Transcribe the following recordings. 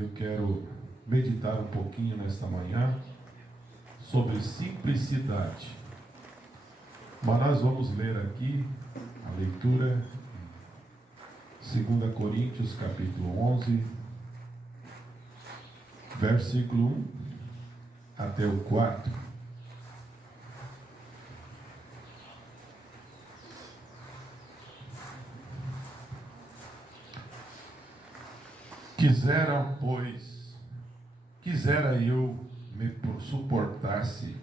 Eu quero meditar um pouquinho nesta manhã sobre simplicidade. Mas nós vamos ler aqui a leitura, 2 Coríntios capítulo 11, versículo 1 até o 4. Quisera eu me suportasse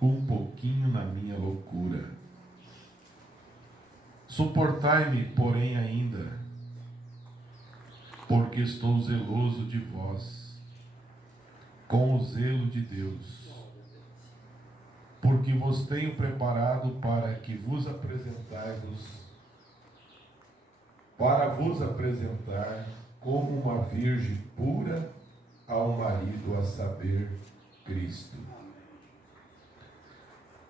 um pouquinho na minha loucura. Suportai-me, porém, ainda, porque estou zeloso de vós, com o zelo de Deus, porque vos tenho preparado para vos apresentar como uma virgem pura ao marido, a saber, Cristo.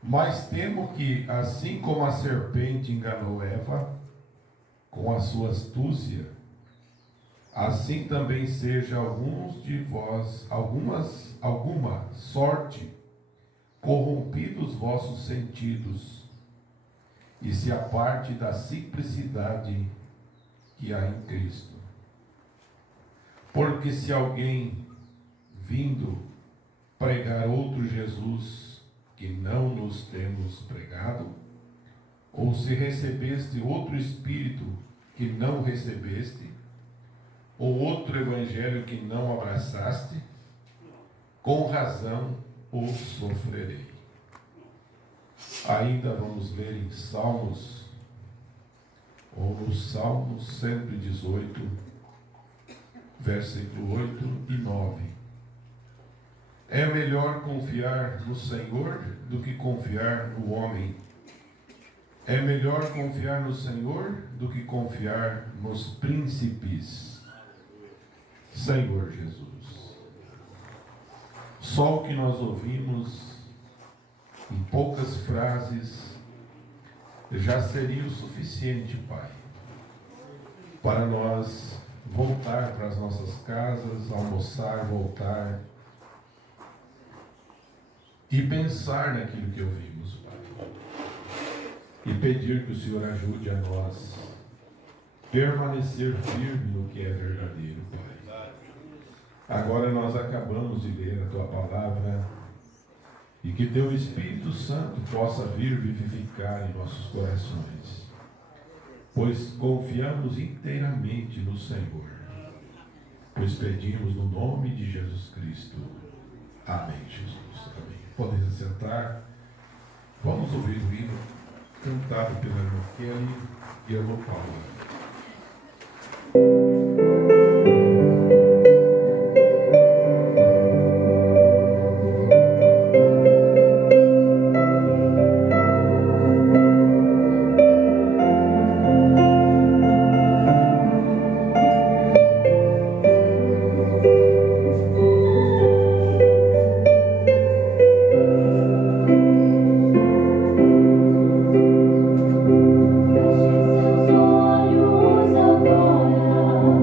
Mas temo que, assim como a serpente enganou Eva com a sua astúcia, assim também seja alguns de vós, alguma sorte, corrompidos vossos sentidos, e se aparte da simplicidade que há em Cristo. Porque se alguém vindo pregar outro Jesus que não nos temos pregado, ou se recebeste outro Espírito que não recebeste, ou outro Evangelho que não abraçaste, com razão o sofrerei. Ainda vamos ler em Salmos, ou no Salmo 118, versículo 8 e 9. É melhor confiar no Senhor do que confiar no homem. É melhor confiar no Senhor do que confiar nos príncipes. Senhor Jesus. Só o que nós ouvimos em poucas frases já seria o suficiente, Pai, para nós voltar para as nossas casas, almoçar, voltar e pensar naquilo que ouvimos, Pai, e pedir que o Senhor ajude a nós permanecer firme no que é verdadeiro, Pai. Agora nós acabamos de ler a Tua palavra e que Teu Espírito Santo possa vir vivificar em nossos corações, pois confiamos inteiramente no Senhor, pois pedimos no nome de Jesus Cristo. Amém, Jesus. Amém. Podem se sentar. Vamos ouvir o hino cantado pela irmã Kelly e a irmã Paula. Feche seus olhos agora.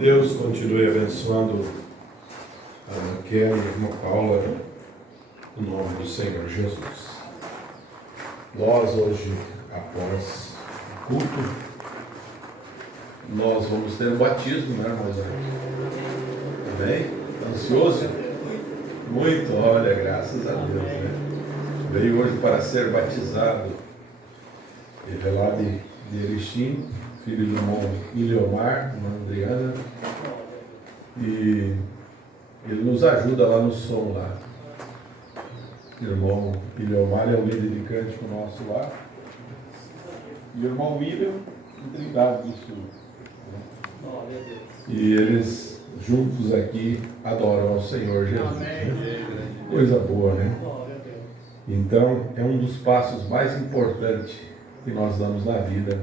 Deus continue abençoando a Raquel e a irmã Paula, no nome do Senhor Jesus. Nós hoje, após o culto, nós vamos ter o batismo, né, irmãos? Amém? Ansioso? Muito, olha, graças a Deus, né? Veio hoje para ser batizado. Ele é lá de Erechim, filho do irmão Iliomar, irmã Adriana, e ele nos ajuda lá no som lá. O irmão Iliomar é o líder de cântico nosso lá, e o irmão William, em Trindade do Sul. E eles juntos aqui adoram ao Senhor Jesus. Né? Coisa boa, né? Então, é um dos passos mais importantes que nós damos na vida.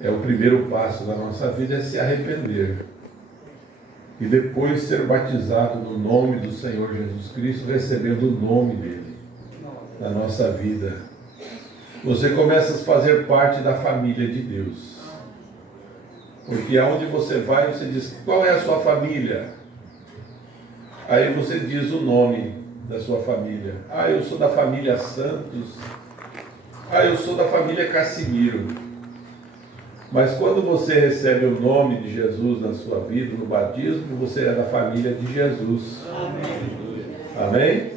É o primeiro passo da nossa vida, é se arrepender. E depois ser batizado no nome do Senhor Jesus Cristo, recebendo o nome dele na nossa vida. Você começa a fazer parte da família de Deus. Porque aonde você vai, você diz, qual é a sua família? Aí você diz o nome da sua família. Ah, eu sou da família Santos. Ah, eu sou da família Cassimiro. Mas quando você recebe o nome de Jesus na sua vida, no batismo, você é da família de Jesus. Amém? Amém?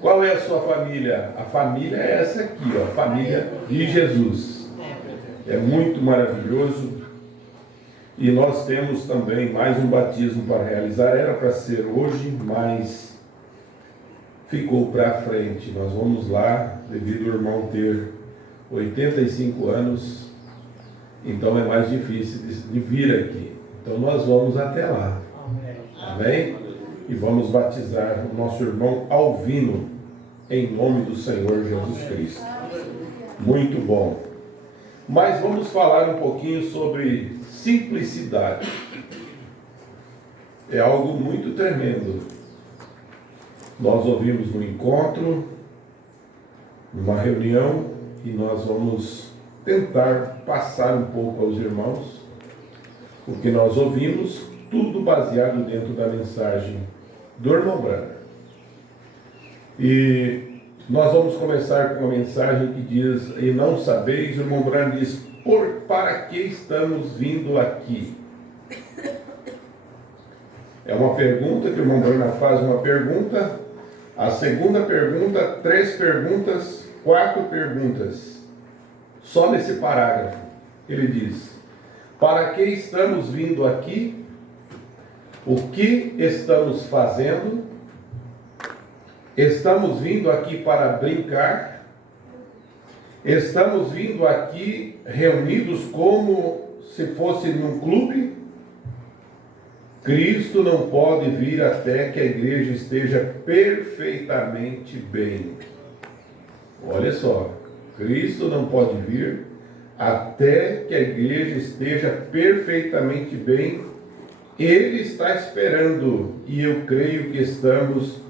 Qual é a sua família? A família é essa aqui, ó, a família de Jesus. É muito maravilhoso. E nós temos também mais um batismo para realizar. Era para ser hoje, mas ficou para frente. Nós vamos lá, devido ao irmão ter 85 anos, então é mais difícil de vir aqui. Então nós vamos até lá. Amém? E vamos batizar o nosso irmão Alvino, em nome do Senhor Jesus Cristo. Muito bom. Mas vamos falar um pouquinho sobre simplicidade. É algo muito tremendo. Nós ouvimos no encontro, numa reunião, e nós vamos tentar passar um pouco aos irmãos o que nós ouvimos, tudo baseado dentro da mensagem do irmão Branham. E nós vamos começar com uma mensagem que diz, e não sabeis, o irmão Branham diz, para que estamos vindo aqui? É uma pergunta que o irmão Branham faz, uma pergunta, a segunda pergunta, 3 perguntas, 4 perguntas. Só nesse parágrafo, ele diz, para que estamos vindo aqui? O que estamos fazendo? Estamos vindo aqui para brincar? Estamos vindo aqui reunidos como se fosse num clube? Cristo não pode vir até que a igreja esteja perfeitamente bem. Olha só, Cristo não pode vir até que a igreja esteja perfeitamente bem. Ele está esperando, e eu creio que estamos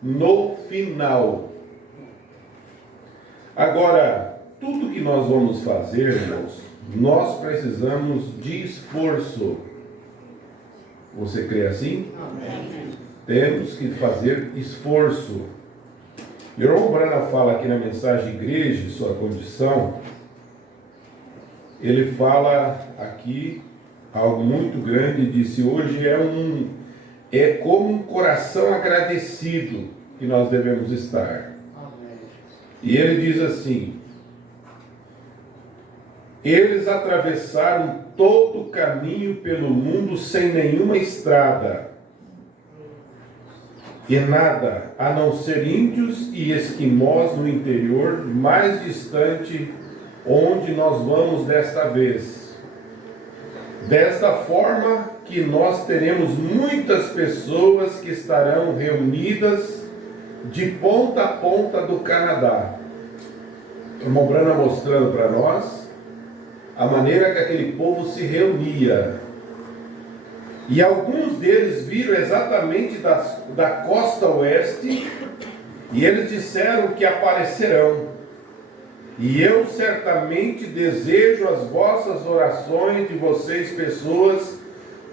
no final. Agora, tudo que nós vamos fazer, irmãos, nós precisamos de esforço. Você crê assim? Amém. Temos que fazer esforço. O irmão Branham fala aqui na mensagem Igreja, sua condição, ele fala aqui algo muito grande, disse, hoje é como um coração agradecido que nós devemos estar. Amém. E ele diz assim, eles atravessaram todo o caminho pelo mundo sem nenhuma estrada, e nada, a não ser índios e esquimós no interior, mais distante, onde nós vamos desta vez. Desta forma que nós teremos muitas pessoas que estarão reunidas de ponta a ponta do Canadá. O irmão Branham mostrando para nós a maneira que aquele povo se reunia. E alguns deles viram exatamente da costa oeste, e eles disseram que aparecerão. E eu certamente desejo as vossas orações de vocês, pessoas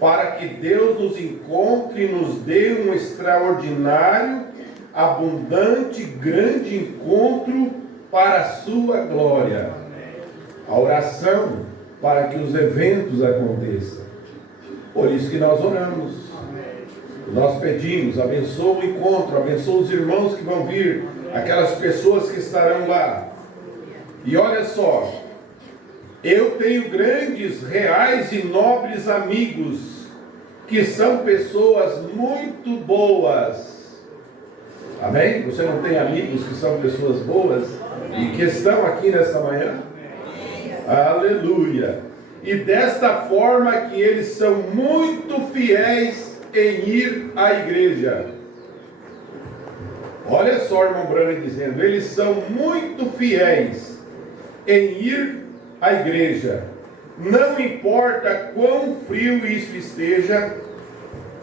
para que Deus nos encontre e nos dê um extraordinário, abundante, grande encontro para a sua glória. A oração para que os eventos aconteçam. Por isso que nós oramos. Nós pedimos, abençoa o encontro, abençoa os irmãos que vão vir, aquelas pessoas que estarão lá. E olha só, eu tenho grandes, reais e nobres amigos, que são pessoas muito boas. Amém? Você não tem amigos que são pessoas boas e que estão aqui nesta manhã? Aleluia! E desta forma que eles são muito fiéis em ir à igreja. Olha só, irmão Branham dizendo, eles são muito fiéis em ir à igreja. Não importa quão frio isso esteja,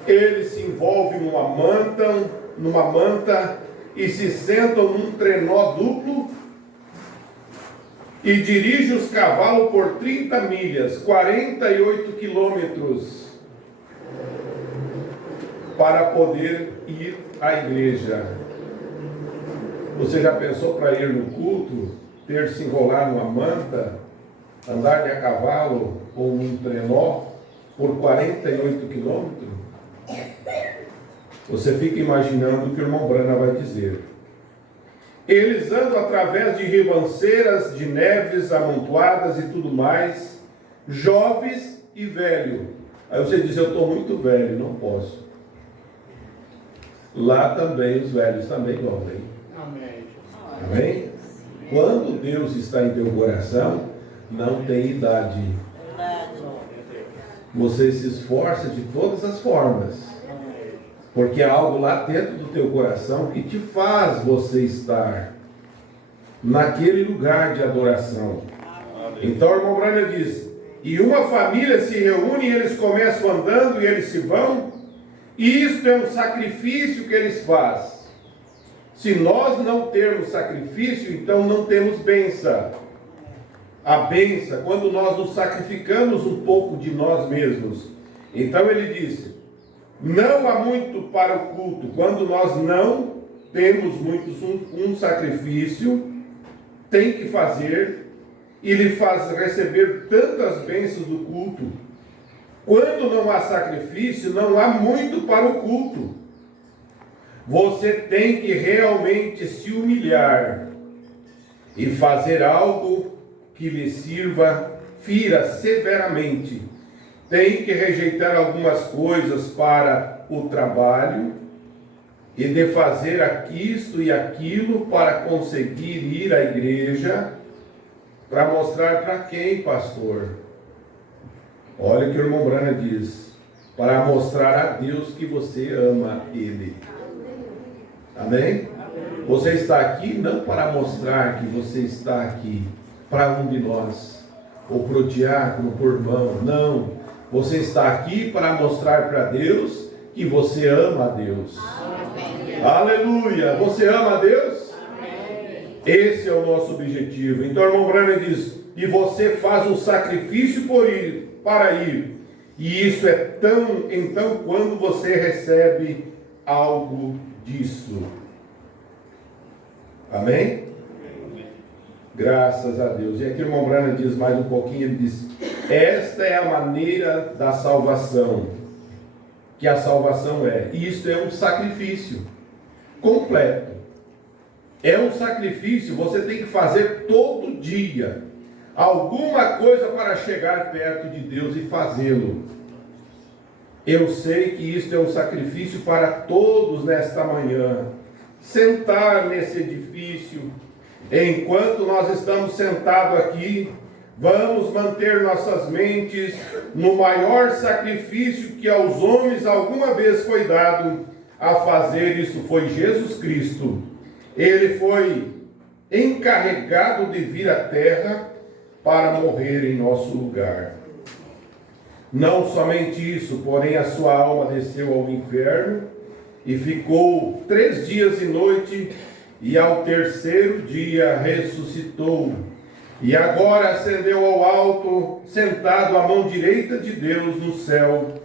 eles se envolvem numa manta e se sentam num trenó duplo e dirigem os cavalos por 30 milhas, 48 quilômetros, para poder ir à igreja. Você já pensou para ir no culto, ter se enrolar numa manta, andar de a cavalo ou num trenó por 48 quilômetros? Você fica imaginando o que o irmão Branham vai dizer. Eles andam através de ribanceiras, de neves amontoadas e tudo mais, jovens e velhos. Aí você diz, eu estou muito velho, não posso. Lá também os velhos também dormem. Amém. Amém? Quando Deus está em teu coração, não tem idade. Você se esforça de todas as formas, porque há algo lá dentro do teu coração que te faz você estar naquele lugar de adoração. Então o irmão Branham diz, e uma família se reúne e eles começam andando e eles se vão, e isto é um sacrifício que eles fazem. Se nós não termos sacrifício, então não temos bênção. A bênção, quando nós nos sacrificamos um pouco de nós mesmos. Então ele disse, não há muito para o culto. Quando nós não temos um sacrifício, tem que fazer, e lhe faz receber tantas bênçãos do culto. Quando não há sacrifício, não há muito para o culto. Você tem que realmente se humilhar e fazer algo que lhe fira severamente. Tem que rejeitar algumas coisas para o trabalho e de fazer isto e aquilo para conseguir ir à igreja. Para mostrar para quem, pastor? Olha o que o irmão Branham diz, para mostrar a Deus que você ama Ele. Amém? Você está aqui não para mostrar que você está aqui para um de nós, ou para o diácono, para o irmão, não. Você está aqui para mostrar para Deus que você ama a Deus. Amém. Aleluia! Você ama a Deus? Amém. Esse é o nosso objetivo. Então o irmão Branham diz, e você faz um sacrifício para ir. E isso é então quando você recebe algo disso. Amém? Graças a Deus. E aqui o irmão Branham diz mais um pouquinho, ele diz, esta é a maneira da salvação, que a salvação é. E isto é um sacrifício completo. É um sacrifício, você tem que fazer todo dia alguma coisa para chegar perto de Deus e fazê-lo. Eu sei que isto é um sacrifício para todos nesta manhã. Sentar nesse edifício, enquanto nós estamos sentados aqui, vamos manter nossas mentes no maior sacrifício que aos homens alguma vez foi dado a fazer. Isso foi Jesus Cristo. Ele foi encarregado de vir à terra para morrer em nosso lugar. Não somente isso, porém a sua alma desceu ao inferno e ficou 3 dias e noite, e ao terceiro dia ressuscitou. E agora ascendeu ao alto, sentado à mão direita de Deus no céu,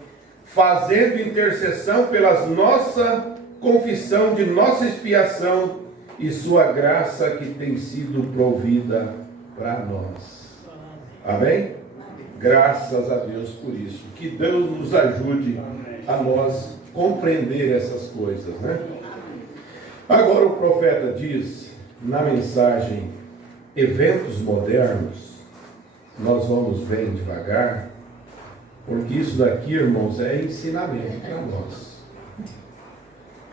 fazendo intercessão pela nossa confissão de nossa expiação e sua graça que tem sido provida para nós. Amém? Graças a Deus por isso. Que Deus nos ajude a nós compreender essas coisas, né? Agora o profeta diz na mensagem Eventos Modernos, nós vamos bem devagar, porque isso daqui, irmãos, é ensinamento para nós.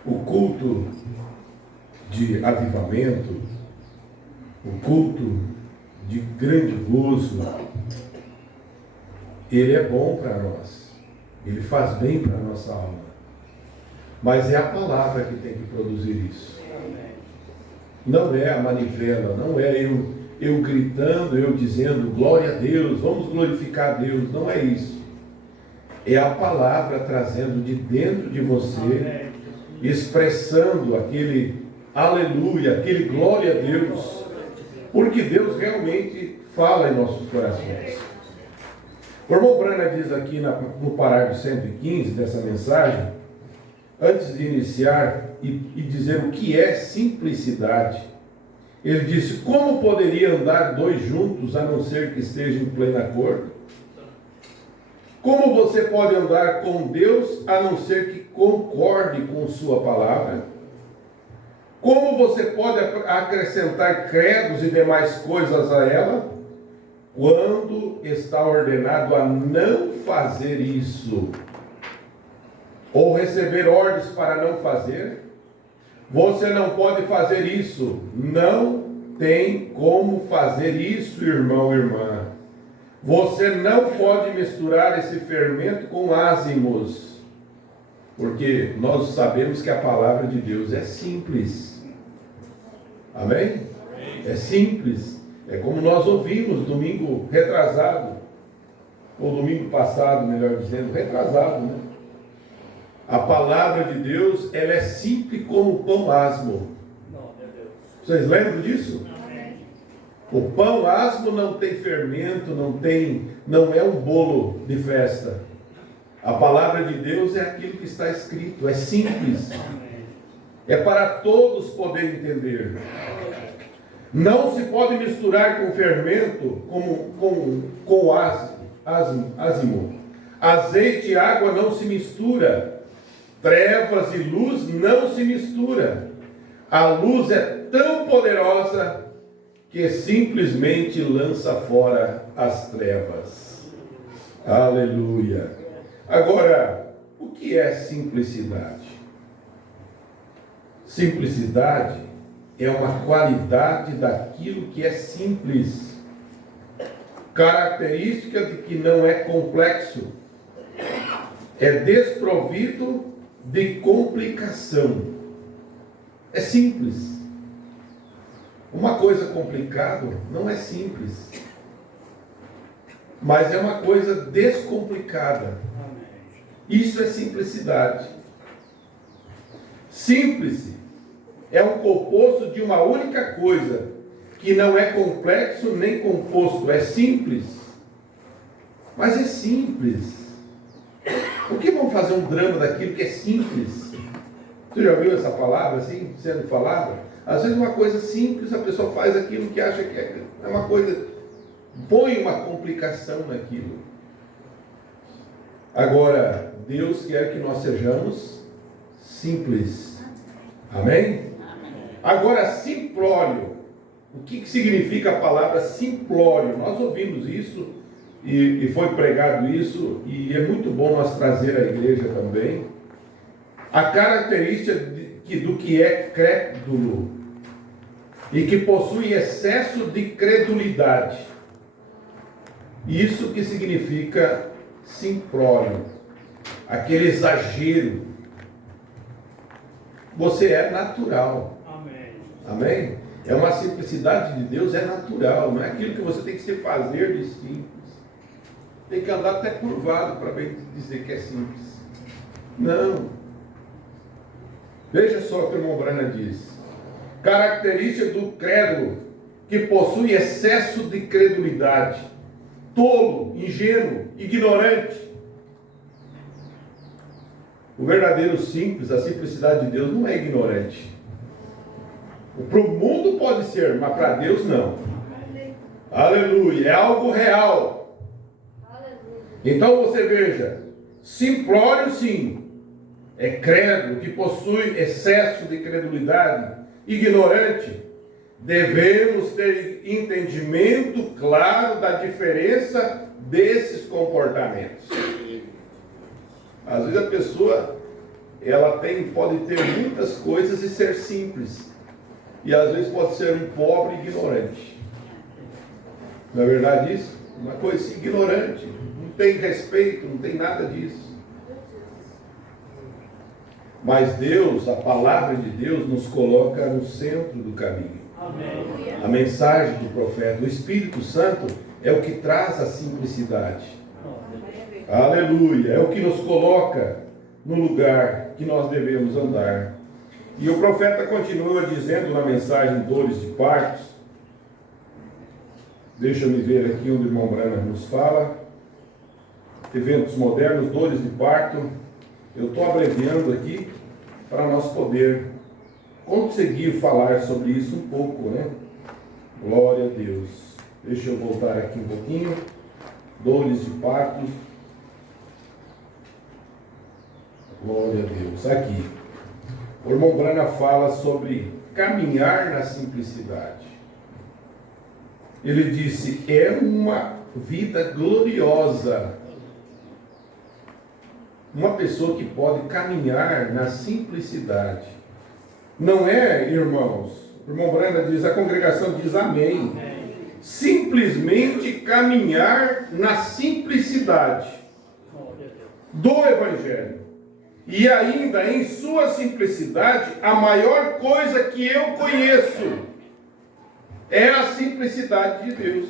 O culto de avivamento, o culto de grande gozo, ele é bom para nós, ele faz bem para a nossa alma, mas é a palavra que tem que produzir isso. Não é a manivela, não é eu gritando, eu dizendo glória a Deus, vamos glorificar a Deus, não é isso. É a palavra trazendo de dentro de você, expressando aquele aleluia, aquele glória a Deus, porque Deus realmente fala em nossos corações. O irmão Brana diz aqui no parágrafo 115 dessa mensagem, antes de iniciar e dizer o que é simplicidade, ele disse: como poderia andar dois juntos a não ser que estejam em pleno acordo? Como você pode andar com Deus a não ser que concorde com sua palavra? Como você pode acrescentar credos e demais coisas a ela, quando está ordenado a não fazer isso? Ou receber ordens para não fazer? Você não pode fazer isso. Não tem como fazer isso, irmão e irmã. Você não pode misturar esse fermento com ázimos, porque nós sabemos que a palavra de Deus é simples. Amém? É simples. É como nós ouvimos domingo retrasado, ou domingo passado, melhor dizendo, retrasado, né? A palavra de Deus, ela é simples como o pão asmo. Vocês lembram disso? O pão asmo não tem fermento, não é um bolo de festa. A palavra de Deus é aquilo que está escrito, é simples. É para todos poderem entender. Não se pode misturar com fermento, com ázimo. Azeite e água não se mistura. Trevas e luz não se mistura. A luz é tão poderosa que simplesmente lança fora as trevas. Aleluia. Agora, o que é simplicidade? Simplicidade é uma qualidade daquilo que é simples, característica de que não é complexo, é desprovido de complicação. É simples. Uma coisa complicada não é simples, mas é uma coisa descomplicada. Isso é simplicidade. Simples é um composto de uma única coisa, que não é complexo nem composto, é simples. Mas é simples. Por que vamos fazer um drama daquilo que é simples? Você já ouviu essa palavra assim, sendo falada? Às vezes uma coisa simples, a pessoa faz aquilo que acha que é uma coisa, põe uma complicação naquilo. Agora, Deus quer que nós sejamos simples. Amém? Agora, simplório. O que significa a palavra simplório? Nós ouvimos isso e foi pregado isso, e é muito bom nós trazer à igreja também. A característica do que é crédulo e que possui excesso de credulidade. Isso que significa simplório, aquele exagero. Você é natural. Amém? É uma simplicidade de Deus, é natural, não é aquilo que você tem que se fazer de simples. Tem que andar até curvado para dizer que é simples. Não. Veja só o que o irmão Brana diz. Característica do crédulo, que possui excesso de credulidade. Tolo, ingênuo, ignorante. O verdadeiro simples, a simplicidade de Deus não é ignorante. Para o mundo pode ser, mas para Deus não. Aleluia, é algo real. Então você veja, simplório sim, é crédulo, que possui excesso de credulidade, ignorante. Devemos ter entendimento claro da diferença desses comportamentos. Às vezes a pessoa, ela pode ter muitas coisas e ser simples. E às vezes pode ser um pobre ignorante. Não é verdade isso? Uma coisa assim, ignorante. Não tem respeito, não tem nada disso. Mas Deus, a palavra de Deus, nos coloca no centro do caminho. Amém. A mensagem do profeta, o Espírito Santo, é o que traz a simplicidade. Aleluia. É o que nos coloca no lugar que nós devemos andar. E o profeta continua dizendo na mensagem Dores de Partos. Deixa-me ver aqui onde o irmão Branham nos fala. Eventos modernos, dores de parto. Eu estou abreviando aqui para nós poder conseguir falar sobre isso um pouco, né? Glória a Deus. Deixa eu voltar aqui um pouquinho. Dores de parto. Glória a Deus. Aqui. O irmão Branham fala sobre caminhar na simplicidade. Ele disse, é uma vida gloriosa. Uma pessoa que pode caminhar na simplicidade. Não é, irmãos? O irmão Branham diz, a congregação diz amém. Simplesmente caminhar na simplicidade do Evangelho. E ainda em sua simplicidade, a maior coisa que eu conheço é a simplicidade de Deus.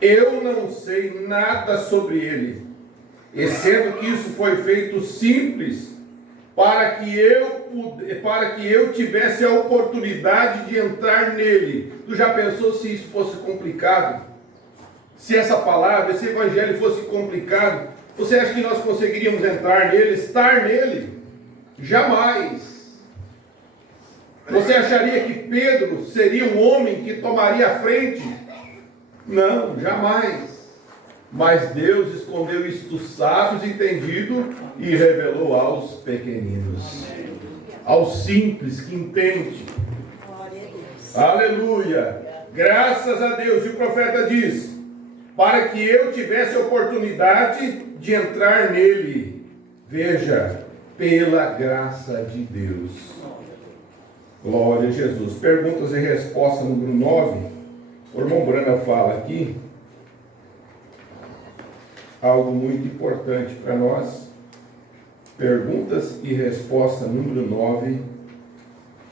Eu não sei nada sobre ele, e sendo que isso foi feito simples, para que eu tivesse a oportunidade de entrar nele. Tu já pensou se isso fosse complicado? Se essa palavra, esse evangelho fosse complicado, você acha que nós conseguiríamos entrar nele, estar nele? Jamais. Você acharia que Pedro seria um homem que tomaria a frente? Não, jamais. Mas Deus escondeu isso dos sábios entendidos e revelou aos pequeninos, aos simples que entendem. Aleluia. Graças a Deus. E o profeta diz, para que eu tivesse a oportunidade de entrar nele. Veja, pela graça de Deus. Glória a Jesus. Perguntas e respostas número 9. O irmão Branham fala aqui algo muito importante para nós. Perguntas e resposta número 9,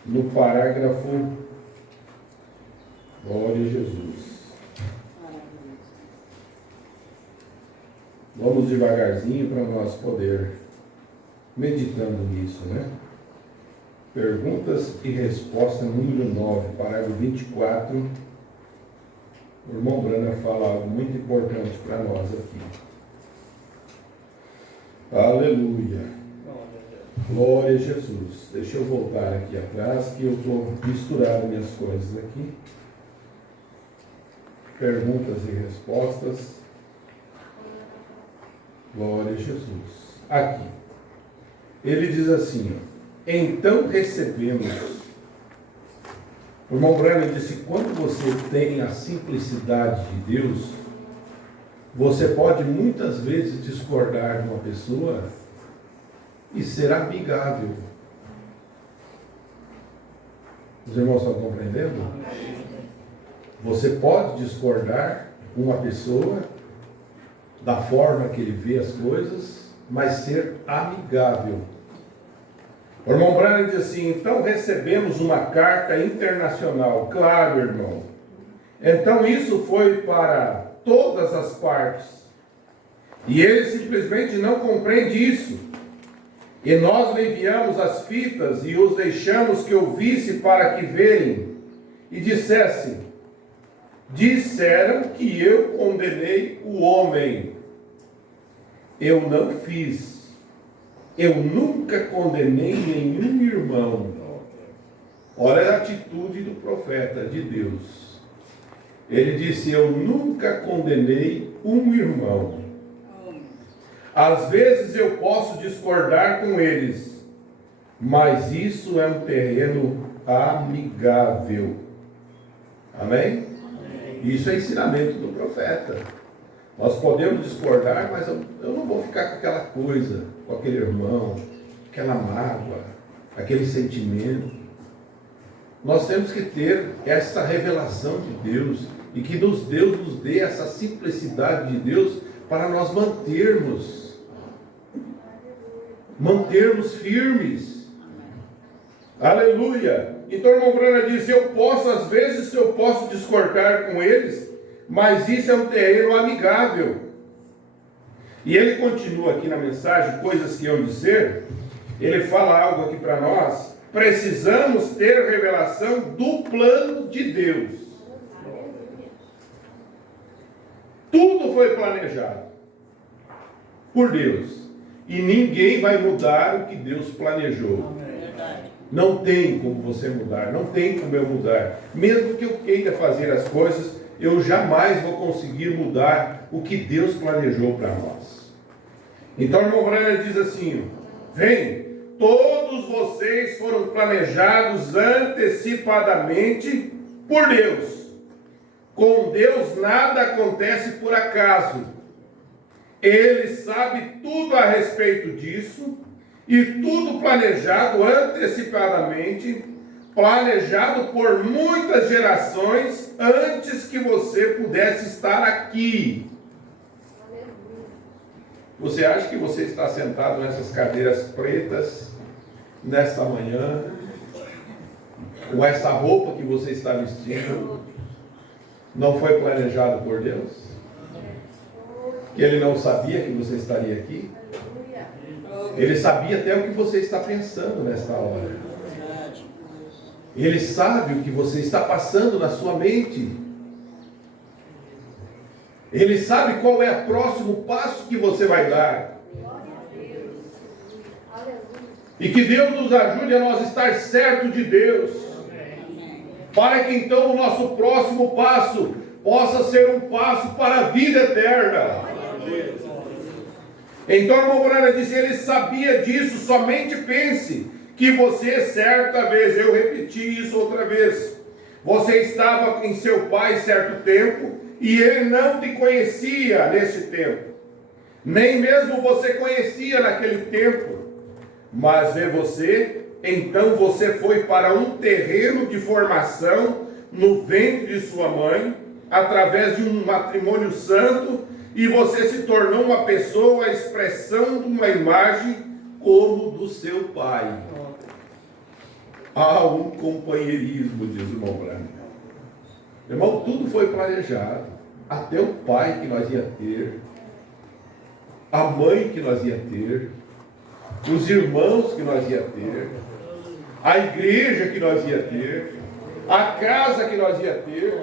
no parágrafo. Glória a Jesus. Vamos devagarzinho para nós poder meditando nisso, né? Perguntas e resposta número 9, parágrafo 24. O irmão Branham fala algo muito importante para nós aqui. Aleluia. Glória a Jesus. Deixa eu voltar aqui atrás, que eu estou misturando minhas coisas aqui. Perguntas e respostas. Glória a Jesus. Aqui. Ele diz assim, ó, então recebemos. O irmão Branham disse, quando você tem a simplicidade de Deus, você pode muitas vezes discordar de uma pessoa e ser amigável. Os irmãos estão compreendendo? Você pode discordar com uma pessoa da forma que ele vê as coisas, mas ser amigável. O irmão Branham diz assim, então recebemos uma carta internacional. Claro, irmão. Então isso foi para todas as partes. E ele simplesmente não compreende isso. E nós lhe enviamos as fitas e os deixamos que ouvisse para que verem. E dissessem, disseram que eu condenei o homem. eu não fiz. Eu nunca condenei nenhum irmão. Olha a atitude do profeta de Deus. Ele disse: eu nunca condenei um irmão. Às vezes eu posso discordar com eles, mas isso é um terreno amigável. Amém? Isso é ensinamento do profeta. Nós podemos discordar, mas eu não vou ficar com aquela coisa, com aquele irmão, aquela mágoa, aquele sentimento. Nós temos que ter essa revelação de Deus, e que Deus nos dê essa simplicidade de Deus para nós mantermos firmes. Aleluia! Então, irmão Branham diz: às vezes eu posso discordar com eles, mas isso é um terreno amigável. E ele continua aqui na mensagem, coisas que hão de ser. Ele fala algo aqui para nós. Precisamos ter revelação do plano de Deus. Tudo foi planejado por Deus. E ninguém vai mudar o que Deus planejou. Não tem como você mudar, não tem como eu mudar. Mesmo que eu queira fazer as coisas, eu jamais vou conseguir mudar o que Deus planejou para nós. Então, o irmão Branham diz assim: vem, todos vocês foram planejados antecipadamente por Deus. Com Deus nada acontece por acaso. Ele sabe tudo a respeito disso, e tudo planejado antecipadamente, planejado por muitas gerações antes que você pudesse estar aqui. Você acha que você está sentado nessas cadeiras pretas nesta manhã, com essa roupa que você está vestindo, não foi planejado por Deus? Que Ele não sabia que você estaria aqui? Ele sabia até o que você está pensando nesta hora. Ele sabe o que você está passando na sua mente. Ele sabe qual é o próximo passo que você vai dar. E que Deus nos ajude a nós estar certo de Deus, para que então o nosso próximo passo possa ser um passo para a vida eterna. Então, o irmão Branham disse: ele sabia disso. Somente pense que você, certa vez, eu repeti isso outra vez, você estava em seu pai certo tempo, e ele não te conhecia nesse tempo, nem mesmo você conhecia naquele tempo, mas então você foi para um terreno de formação no ventre de sua mãe, através de um matrimônio santo, e você se tornou uma pessoa, a expressão de uma imagem como do seu pai. Há um companheirismo, diz o irmão Branham. Irmão, tudo foi planejado. Até o pai que nós ia ter, a mãe que nós ia ter, os irmãos que nós ia ter, a igreja que nós ia ter, a casa que nós ia ter,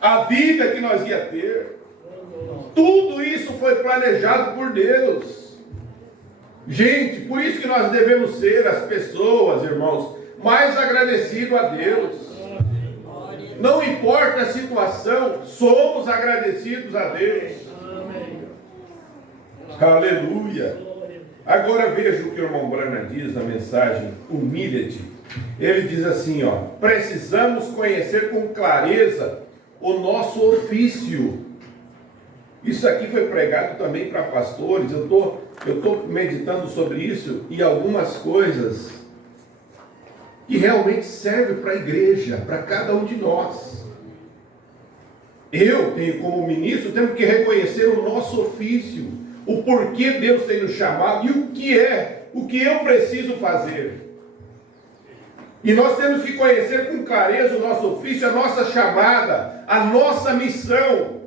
a vida que nós ia ter. Tudo isso foi planejado por Deus. Gente, por isso que nós devemos ser as pessoas, irmãos, mais agradecidos a Deus. Não importa a situação, somos agradecidos a Deus. Aleluia. Agora veja o que o irmão Branham diz na mensagem Humilha-te. Ele diz assim, precisamos conhecer com clareza o nosso ofício. Isso aqui foi pregado também para pastores. Eu estou meditando sobre isso e algumas coisas que realmente servem para a igreja, para cada um de nós. Eu tenho, como ministro, temos que reconhecer o nosso ofício, o porquê Deus tem nos chamado e o que eu preciso fazer. E nós temos que conhecer com clareza o nosso ofício, a nossa chamada, a nossa missão.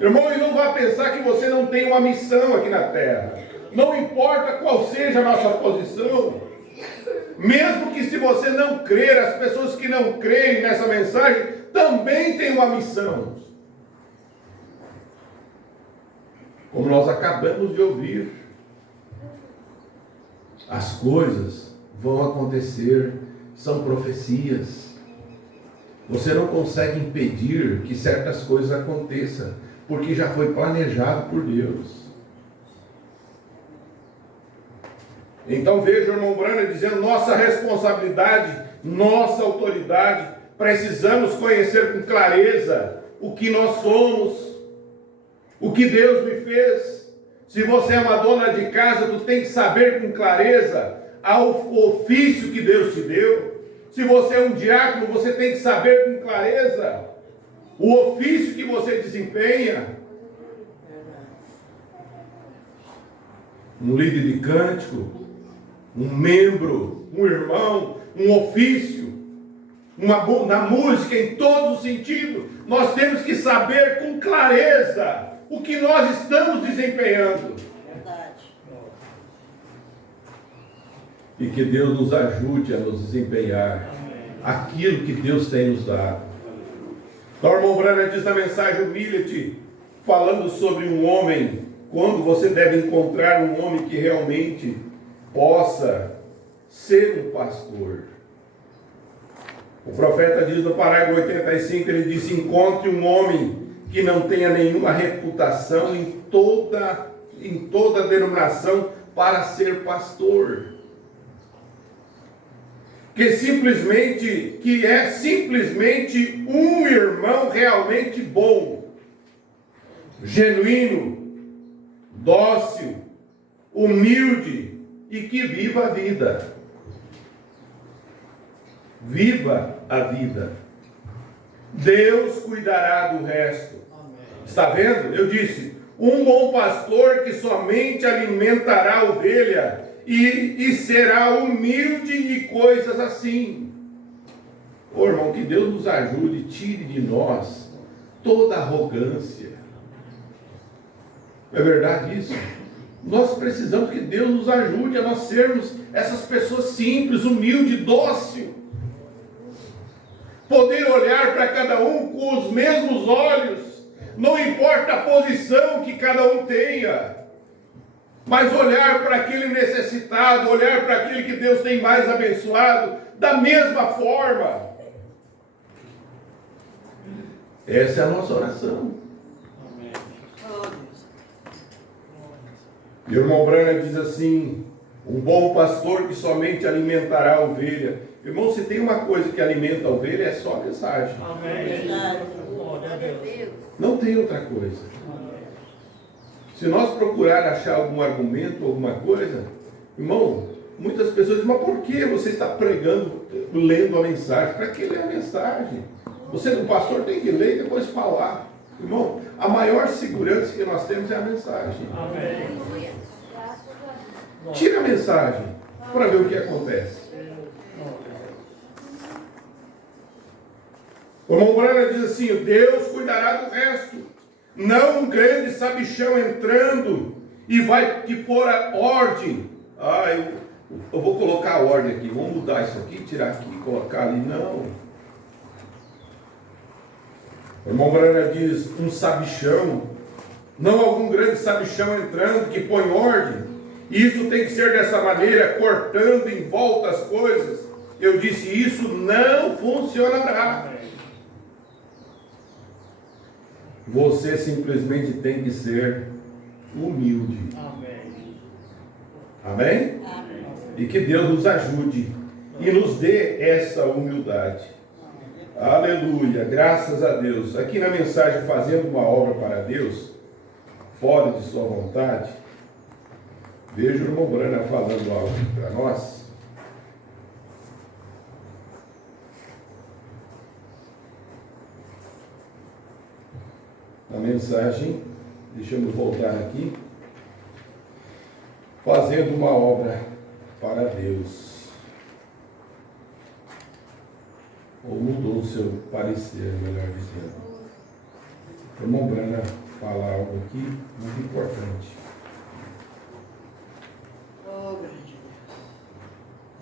Irmão, e não vá pensar que você não tem uma missão aqui na terra. Não importa qual seja a nossa posição. Mesmo que se você não crer, as pessoas que não creem nessa mensagem também têm uma missão. como nós acabamos de ouvir, as coisas vão acontecer, são profecias. Você não consegue impedir que certas coisas aconteçam, porque já foi planejado por Deus. Então veja o irmão Branham dizendo, nossa responsabilidade, nossa autoridade, precisamos conhecer com clareza o que nós somos, o que Deus me fez. Se você é uma dona de casa, tu tem que saber com clareza o ofício que Deus te deu. Se você é um diácono, você tem que saber com clareza o ofício que você desempenha. Um líder de cântico, um membro, um irmão, um ofício, na música, em todo sentido, nós temos que saber com clareza o que nós estamos desempenhando. Verdade. E que Deus nos ajude a nos desempenhar aquilo que Deus tem nos dado. Então, o irmão Branham diz na mensagem Humility, falando sobre um homem, quando você deve encontrar um homem que realmente possa ser um pastor. O profeta diz no parágrafo 85, ele diz, encontre um homem que não tenha nenhuma reputação em toda denominação para ser pastor. Que é simplesmente um irmão realmente bom, genuíno, dócil, humilde e que viva a vida. Viva a vida. Deus cuidará do resto. Está vendo? Eu disse, um bom pastor que somente alimentará a ovelha e será humilde e coisas assim. Ô irmão, que Deus nos ajude, tire de nós toda arrogância. É verdade isso? Nós precisamos que Deus nos ajude a nós sermos essas pessoas simples, humildes, dóceis. Poder olhar para cada um com os mesmos olhos, não importa a posição que cada um tenha, mas olhar para aquele necessitado, olhar para aquele que Deus tem mais abençoado, da mesma forma. Essa é a nossa oração. E o irmão Branham diz assim, um bom pastor que somente alimentará a ovelha. Irmão, se tem uma coisa que alimenta a ovelha, é só a mensagem. Amém. Não tem outra coisa. Se nós procurar achar algum argumento, alguma coisa, irmão, muitas pessoas dizem, mas por que você está pregando, lendo a mensagem? Para que ler a mensagem? Você, o pastor, tem que ler e depois falar. Irmão, a maior segurança que nós temos é a mensagem. Amém. Tira a mensagem para ver o que acontece. O irmão Branham diz assim, Deus cuidará do resto. Não um grande sabichão entrando e vai que pôr a ordem. Eu vou colocar a ordem aqui, vamos mudar isso aqui, tirar aqui, colocar ali. Não. O irmão Branham diz, um sabichão, não algum grande sabichão entrando que põe ordem. Isso tem que ser dessa maneira, cortando em volta as coisas. Eu disse, isso não funcionará. Você simplesmente tem que ser humilde. Amém? Amém? E que Deus nos ajude e nos dê essa humildade. Aleluia, graças a Deus. Aqui na mensagem, fazendo uma obra para Deus, fora de sua vontade, veja o irmão Branham falando algo para nós. A mensagem, deixamos voltar aqui, fazendo uma obra para Deus. Ou mudou o seu parecer, melhor dizendo. O irmão Branham fala algo aqui muito importante.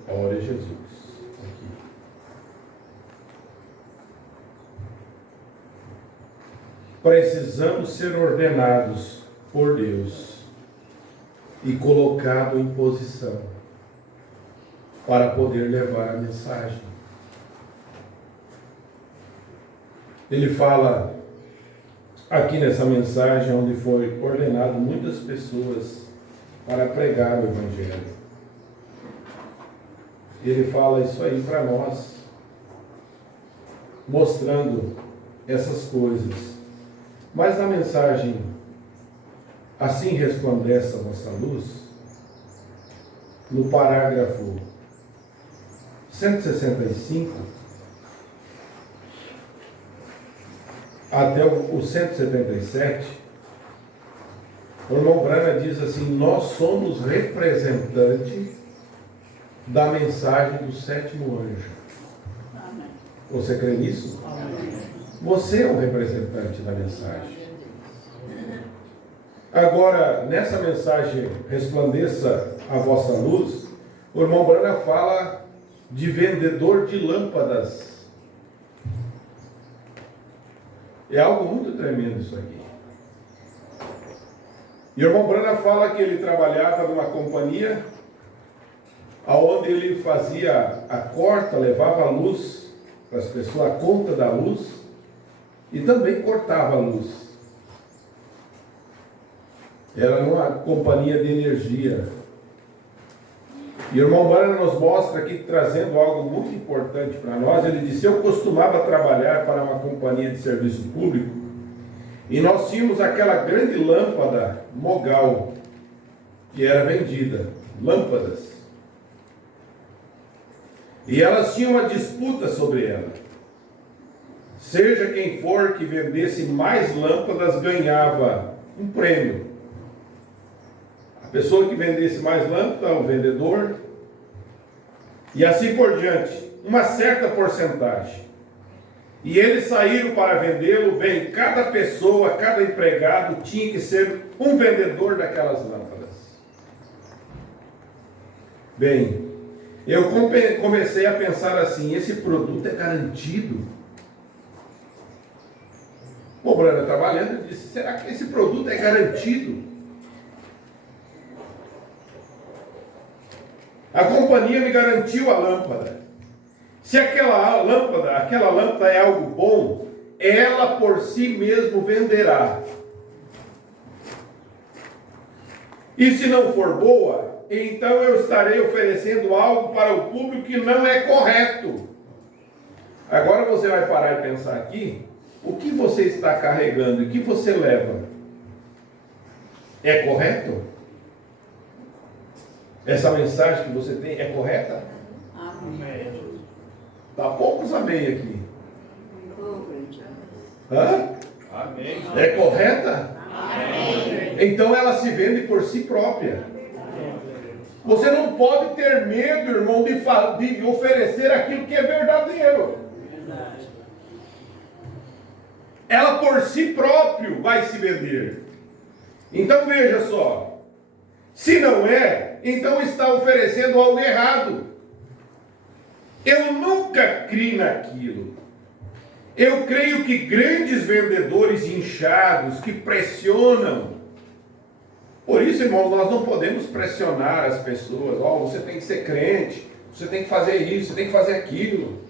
Glória a Jesus. Aqui. Precisamos ser ordenados por Deus e colocado em posição para poder levar a mensagem. Ele fala aqui nessa mensagem onde foi ordenado muitas pessoas para pregar o Evangelho. Ele fala isso aí para nós, mostrando essas coisas. Mas na mensagem, assim resplandece a vossa luz, no parágrafo 165 até o 177, o irmão Branham diz assim: nós somos representantes da mensagem do sétimo anjo. Amém. Você crê nisso? Amém. Você é um representante da mensagem. Agora, nessa mensagem, resplandeça a vossa luz, o irmão Branham fala de vendedor de lâmpadas. É algo muito tremendo isso aqui. E o irmão Branham fala que ele trabalhava numa companhia onde ele fazia a corta, levava a luz para as pessoas, a conta da luz, e também cortava a luz. Era numa companhia de energia. E o irmão Branham nos mostra aqui, trazendo algo muito importante para nós. Ele disse: eu costumava trabalhar para uma companhia de serviço público, e nós tínhamos aquela grande lâmpada Mogal, que era vendida, lâmpadas. E elas tinham uma disputa sobre ela. Seja quem for que vendesse mais lâmpadas ganhava um prêmio. A pessoa que vendesse mais lâmpadas, o vendedor, e assim por diante, uma certa porcentagem. E eles saíram para vendê-lo. Bem, cada pessoa, cada empregado tinha que ser um vendedor daquelas lâmpadas. Bem, eu comecei a pensar assim: esse produto é garantido? O Branham trabalhando, ele disse: será que esse produto é garantido? A companhia me garantiu a lâmpada. Se aquela lâmpada é algo bom, ela por si mesmo venderá. E se não for boa, então eu estarei oferecendo algo para o público que não é correto. Agora você vai parar e pensar aqui: o que você está carregando e o que você leva é correto? Essa mensagem que você tem é correta? Amém. Tá poucos amém aqui. Glória. Hã? Amém. É correta? Amém. Então ela se vende por si própria. Você não pode ter medo, irmão, de oferecer aquilo que é verdadeiro. Verdade. Ela por si próprio vai se vender. Então veja só. Se não é, então está oferecendo algo errado. Eu nunca criei naquilo. Eu creio que grandes vendedores inchados que pressionam. Por isso, irmãos, nós não podemos pressionar as pessoas. Você tem que ser crente, você tem que fazer isso, você tem que fazer aquilo.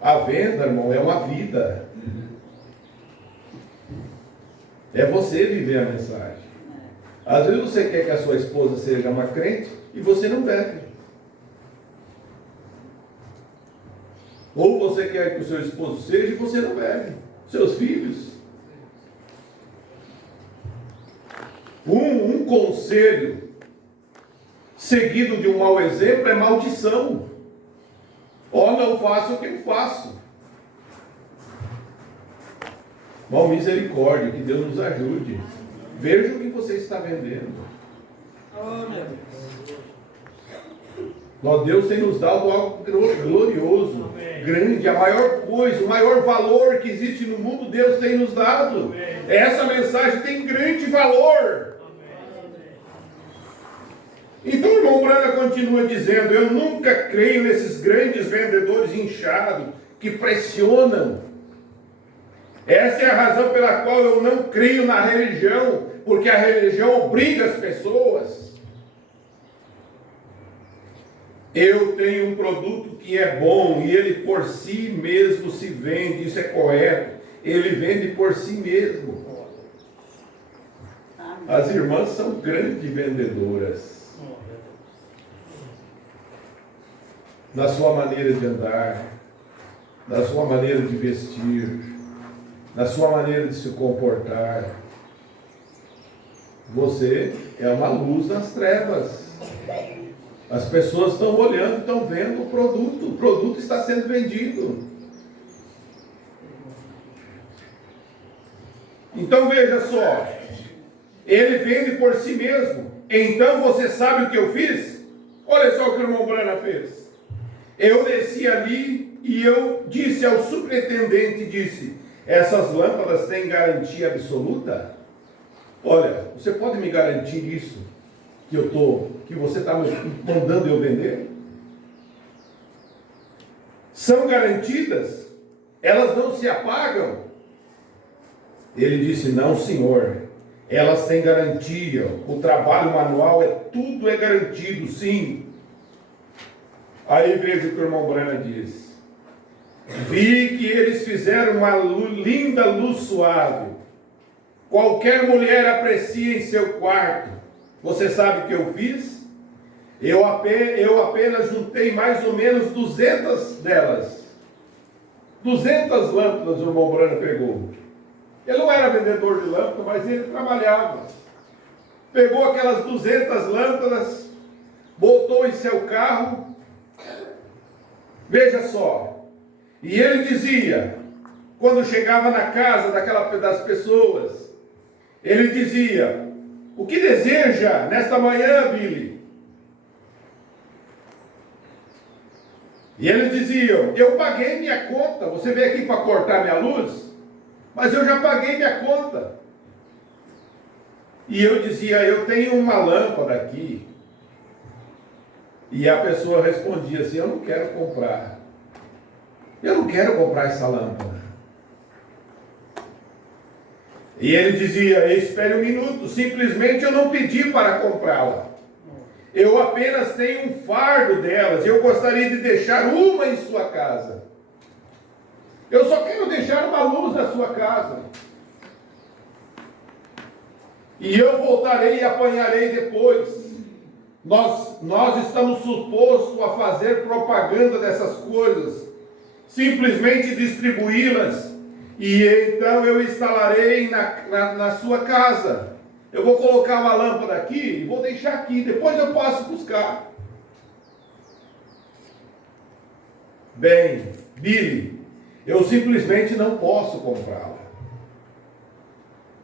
A venda, irmão, é uma vida. É você viver a mensagem. Às vezes você quer que a sua esposa seja uma crente e você não bebe. Ou você quer que o seu esposo seja e você não bebe. Seus filhos. Um conselho seguido de um mau exemplo é maldição. Não faça o que eu faço. Bom, misericórdia, que Deus nos ajude. Veja o que você está vendendo. Oh, meu Deus. Deus tem nos dado algo glorioso, grande, a maior coisa, o maior valor que existe no mundo, Deus tem nos dado. Essa mensagem tem grande valor. Então o irmão Branham continua dizendo: eu nunca creio nesses grandes vendedores inchados que pressionam. Essa é a razão pela qual eu não creio na religião, porque a religião obriga as pessoas. Eu tenho um produto que é bom e ele por si mesmo se vende, isso é correto. Ele vende por si mesmo. As irmãs são grandes vendedoras. Na sua maneira de andar, na sua maneira de vestir, na sua maneira de se comportar. Você é uma luz nas trevas. As pessoas estão olhando, estão vendo o produto está sendo vendido. Então veja só, ele vende por si mesmo. Então você sabe o que eu fiz? Olha só o que o irmão Brana fez. Eu desci ali e eu disse ao superintendente, disse, essas lâmpadas têm garantia absoluta? Olha, você pode me garantir isso? Que você está mandando eu vender? São garantidas? Elas não se apagam? Ele disse, não senhor, elas têm garantia, o trabalho manual tudo é garantido, sim. Aí veja o que o irmão Brana diz. Vi que eles fizeram uma linda luz suave. Qualquer mulher aprecia em seu quarto. Você sabe o que eu fiz? Eu apenas juntei mais ou menos 200 delas. 200 lâmpadas o irmão Brana pegou. Ele não era vendedor de lâmpadas, mas ele trabalhava. Pegou aquelas 200 lâmpadas, botou em seu carro. Veja só. E ele dizia, quando chegava na casa das pessoas, ele dizia, o que deseja nesta manhã, Billy? E eles diziam, eu paguei minha conta, você veio aqui para cortar minha luz? Mas eu já paguei minha conta. E eu dizia, eu tenho uma lâmpada aqui. E a pessoa respondia assim, eu não quero comprar. Eu não quero comprar essa lâmpada. E ele dizia, espere um minuto, simplesmente eu não pedi para comprá-la. Eu apenas tenho um fardo delas, e eu gostaria de deixar uma em sua casa. Eu só quero deixar uma luz na sua casa. E eu voltarei e apanharei depois. Nós estamos supostos a fazer propaganda dessas coisas, simplesmente distribuí-las, e então eu instalarei na sua casa. Eu vou colocar uma lâmpada aqui e vou deixar aqui, depois eu passo buscar. Bem, Billy, eu simplesmente não posso comprá-la.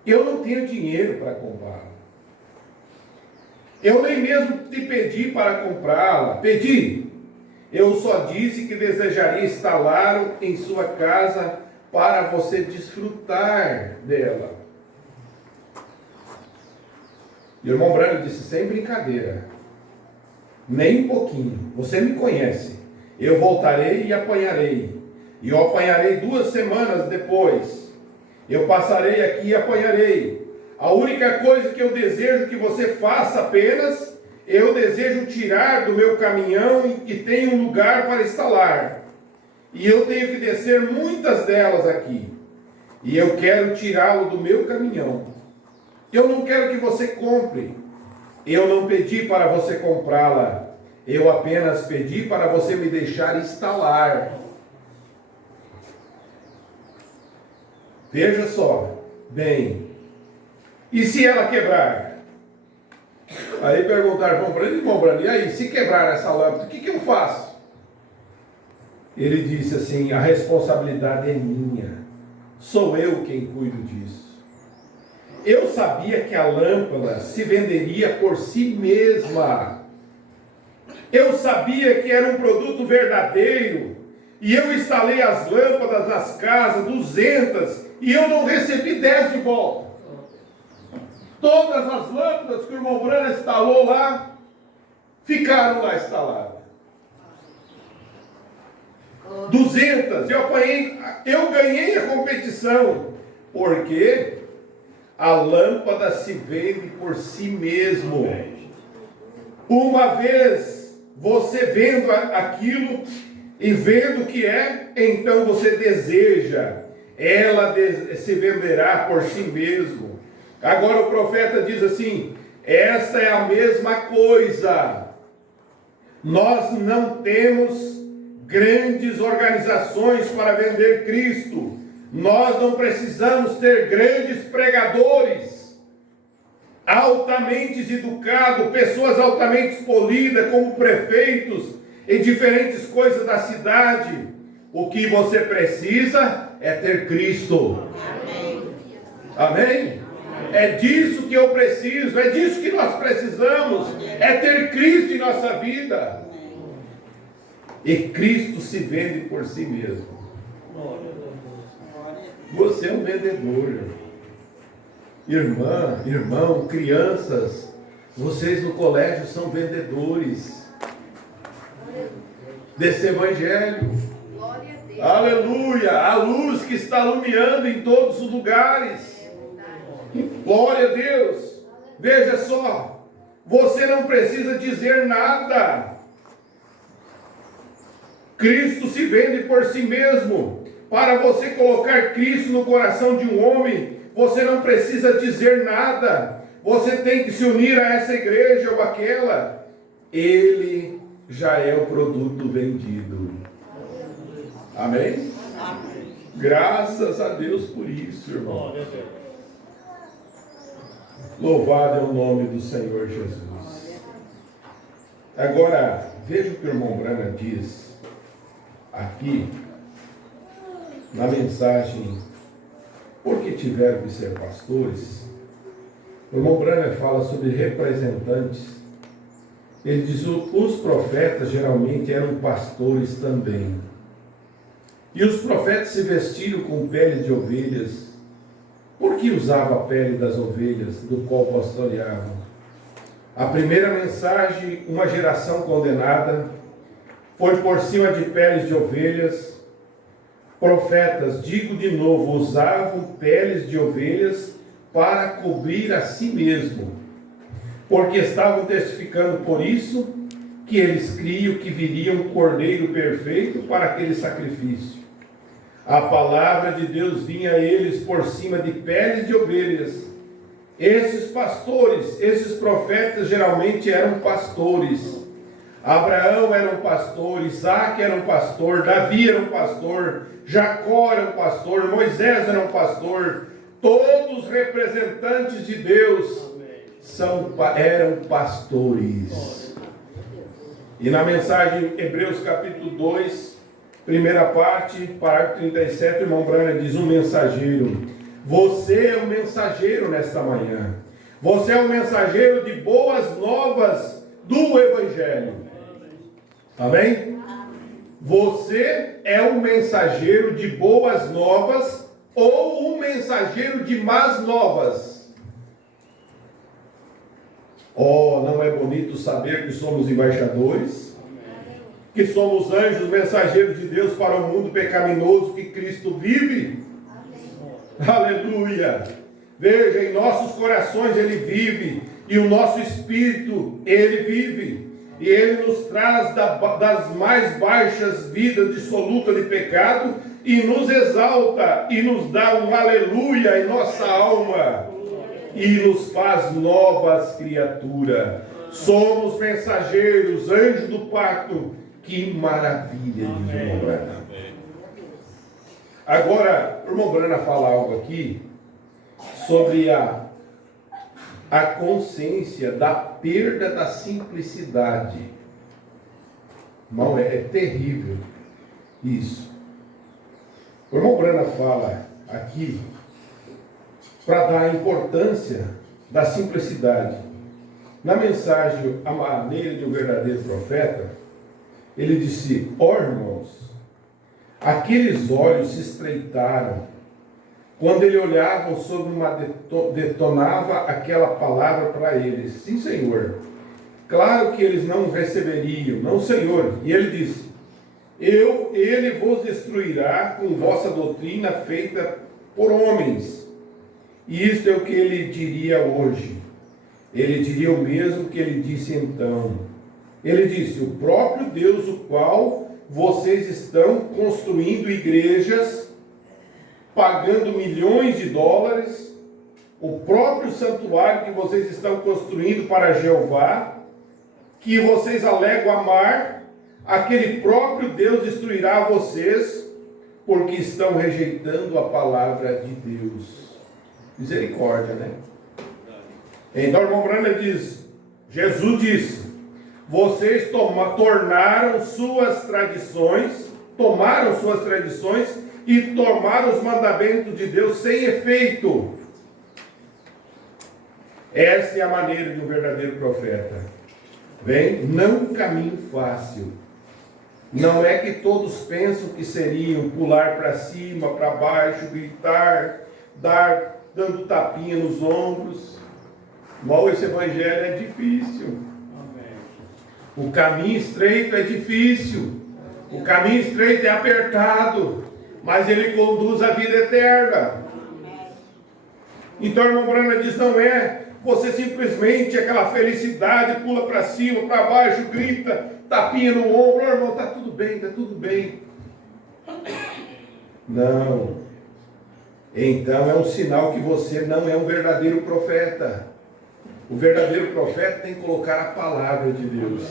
Eu não tenho dinheiro para comprá-la. Eu nem mesmo te pedi para comprá-la. Pedi. Eu só disse que desejaria instalá-la em sua casa para você desfrutar dela. E o irmão Brana disse, sem brincadeira, nem um pouquinho, você me conhece, eu voltarei e apanharei, e eu apanharei 2 semanas depois, eu passarei aqui e apanharei. A única coisa que eu desejo que você faça apenas, eu desejo tirar do meu caminhão que tem um lugar para instalar, e eu tenho que descer muitas delas aqui, e eu quero tirá-lo do meu caminhão. Eu não quero que você compre. Eu não pedi para você comprá-la. Eu apenas pedi para você me deixar instalar. Veja só. Bem, e se ela quebrar? Aí perguntaram, irmão Brana, e aí, se quebrar essa lâmpada, o que eu faço? Ele disse assim, a responsabilidade é minha. Sou eu quem cuido disso. Eu sabia que a lâmpada se venderia por si mesma. Eu sabia que era um produto verdadeiro. E eu instalei as lâmpadas nas casas, 200, e eu não recebi 10 de volta. Todas as lâmpadas que o irmão Brana instalou lá, ficaram lá instaladas. 200, eu ganhei a competição. Porque a lâmpada se vende por si mesmo. Uma vez você vendo aquilo e vendo o que é, então você deseja. Ela se venderá por si mesmo. Agora o profeta diz assim: essa é a mesma coisa. Nós não temos grandes organizações para vender Cristo. Nós não precisamos ter grandes pregadores, altamente educados, pessoas altamente polidas, como prefeitos em diferentes coisas da cidade. O que você precisa é ter Cristo. Amém? É disso que eu preciso, é disso que nós precisamos, é ter Cristo em nossa vida. E Cristo se vende por si mesmo. Você é um vendedor. Irmã, irmão, crianças, vocês no colégio são vendedores desse evangelho. Aleluia! A luz que está iluminando em todos os lugares. Glória a Deus. Veja só, você não precisa dizer nada. Cristo se vende por si mesmo. Para você colocar Cristo no coração de um homem, você não precisa dizer nada. Você tem que se unir a essa igreja ou aquela. Ele já é o produto vendido. Amém? Graças a Deus por isso, irmão. Louvado é o nome do Senhor Jesus. Agora, veja o que o irmão Branham diz aqui na mensagem Por que tiveram que ser pastores. O irmão Branham fala sobre representantes. Ele diz: os profetas geralmente eram pastores também. E os profetas se vestiram com peles de ovelhas. Por que usava a pele das ovelhas do qual pastoreavam? A primeira mensagem, uma geração condenada, foi por cima de peles de ovelhas. Profetas, digo de novo, usavam peles de ovelhas para cobrir a si mesmo, porque estavam testificando por isso que eles criam que viria um cordeiro perfeito para aquele sacrifício. A palavra de Deus vinha a eles por cima de peles de ovelhas. Esses pastores, esses profetas geralmente eram pastores. Abraão era um pastor, Isaac era um pastor, Davi era um pastor, Jacó era um pastor, Moisés era um pastor. Todos representantes de Deus eram pastores. E na mensagem Hebreus capítulo 2, primeira parte, parágrafo 37, o irmão Branham diz: um mensageiro. Você é um mensageiro nesta manhã. Você é um mensageiro de boas novas do Evangelho. Amém? Você é um mensageiro de boas novas ou um mensageiro de más novas. Oh, não é bonito saber que somos embaixadores? Que somos anjos mensageiros de Deus para o mundo pecaminoso que Cristo vive? Aleluia! Veja, em nossos corações Ele vive, e o nosso espírito Ele vive, e Ele nos traz das mais baixas vidas dissoluta de pecado, e nos exalta, e nos dá um aleluia em nossa alma, e nos faz novas criaturas. Somos mensageiros, anjos do pacto. Que maravilha, diz o irmão Branham. Agora, o irmão Branham fala algo aqui sobre a consciência da perda da simplicidade. Irmão, é terrível isso. O irmão Branham fala aqui para dar a importância da simplicidade. Na mensagem A Maneira de um Verdadeiro Profeta, ele disse: ó irmãos, aqueles olhos se estreitaram quando ele olhava sobre detonava aquela palavra para eles. Sim, Senhor. Claro que eles não receberiam. Não, Senhor. E ele disse: ele vos destruirá com vossa doutrina feita por homens, E isto é o que ele diria hoje. Ele diria o mesmo que ele disse então. Ele disse: o próprio Deus, o qual vocês estão construindo igrejas, pagando milhões de dólares, o próprio santuário que vocês estão construindo para Jeová, que vocês alegam amar, aquele próprio Deus destruirá vocês, porque estão rejeitando a palavra de Deus. Misericórdia, né? Então, o irmão Branham diz, Jesus disse, vocês tomaram suas tradições e tomaram os mandamentos de Deus sem efeito. Essa é a maneira de um verdadeiro profeta. Bem, não um caminho fácil. Não é que todos pensam que seriam pular para cima, para baixo, gritar, dando tapinha nos ombros. Mal esse evangelho é difícil. O caminho estreito é difícil. O caminho estreito é apertado. Mas ele conduz à vida eterna. Então, irmão Branham diz, não é você simplesmente aquela felicidade, pula para cima, para baixo, grita, tapinha no ombro, irmão, está tudo bem, está tudo bem. Não. Então é um sinal que você não é um verdadeiro profeta. O verdadeiro profeta tem que colocar a palavra de Deus.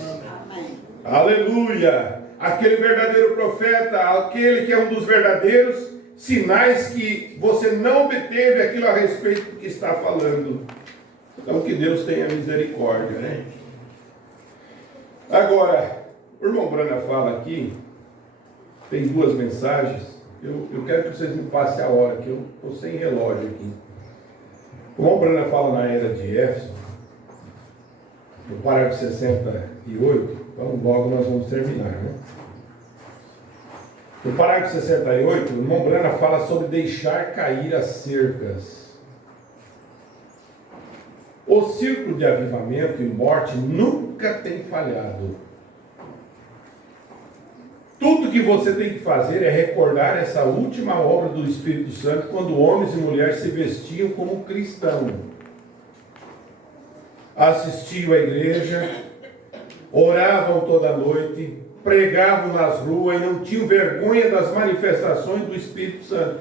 Amém. Aleluia! Aquele verdadeiro profeta, aquele que é um dos verdadeiros sinais que você não obteve aquilo a respeito do que está falando. Então que Deus tenha misericórdia, né? Agora, o irmão Branham fala aqui, tem duas mensagens. Eu quero que vocês me passem a hora, que eu estou sem relógio aqui. O irmão Branham fala na era de Éfeso, no parágrafo 68, então logo nós vamos terminar, né? No parágrafo 68, o irmão Branham fala sobre deixar cair as cercas. O círculo de avivamento e morte nunca tem falhado. Tudo que você tem que fazer é recordar essa última obra do Espírito Santo, quando homens e mulheres se vestiam como cristãos. Assistiam à igreja, oravam toda noite, pregavam nas ruas e não tinham vergonha das manifestações do Espírito Santo.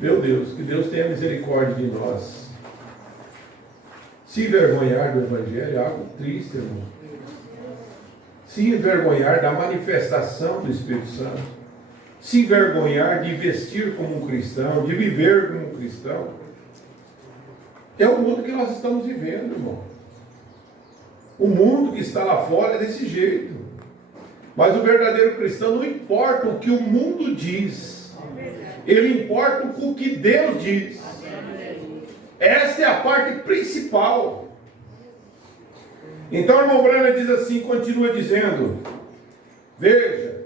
Meu Deus, que Deus tenha misericórdia de nós. Se envergonhar do Evangelho é algo triste, irmão. Se envergonhar da manifestação do Espírito Santo. Se envergonhar de vestir como um cristão, de viver como um cristão. É o mundo que nós estamos vivendo, irmão. O mundo que está lá fora é desse jeito. Mas o verdadeiro cristão não importa o que o mundo diz. Ele importa o que Deus diz. Essa é a parte principal. Então o irmão Branham diz assim, continua dizendo, veja,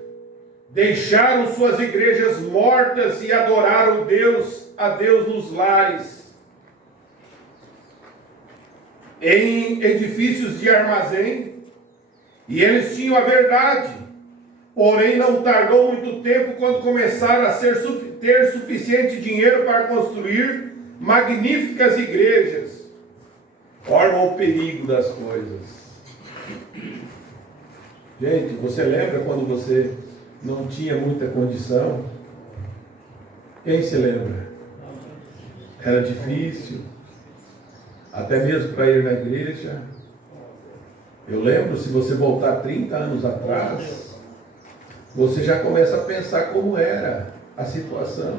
deixaram suas igrejas mortas e adoraram a Deus nos lares, em edifícios de armazém, e eles tinham a verdade, porém não tardou muito tempo quando começaram a ter suficiente dinheiro para construir magníficas igrejas. Olha o perigo das coisas. Gente, você lembra quando você não tinha muita condição? Quem se lembra? Era difícil, até mesmo para ir na igreja. Eu lembro, se você voltar 30 anos atrás, você já começa a pensar como era a situação.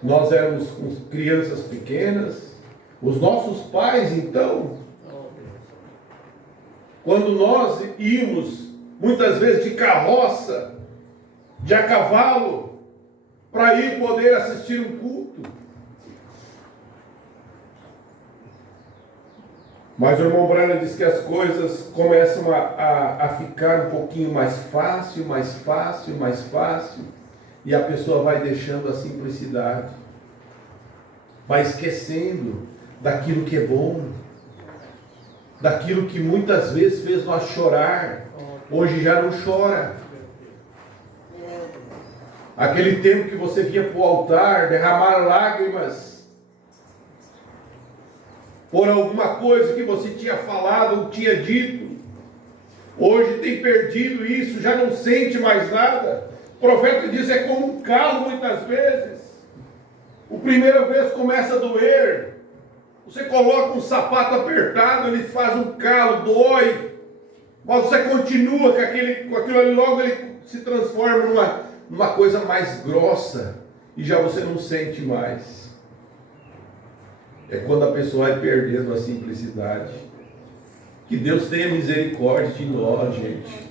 Nós éramos crianças pequenas, os nossos pais, então, quando nós íamos, muitas vezes de carroça, de a cavalo, para ir poder assistir um culto. Mas o irmão Branham diz que as coisas começam a ficar um pouquinho mais fácil, e a pessoa vai deixando a simplicidade, vai esquecendo daquilo que é bom, daquilo que muitas vezes fez nós chorar, hoje já não chora. Aquele tempo que você vinha para o altar, derramar lágrimas, por alguma coisa que você tinha falado ou tinha dito. Hoje tem perdido isso, já não sente mais nada. O profeta diz, é como um calo muitas vezes. A primeira vez começa a doer. Você coloca um sapato apertado, ele faz um calo, dói. Mas você continua com aquilo ali, logo ele se transforma numa coisa mais grossa. E já você não sente mais. É quando a pessoa vai perdendo a simplicidade. Que Deus tenha misericórdia de nós, gente.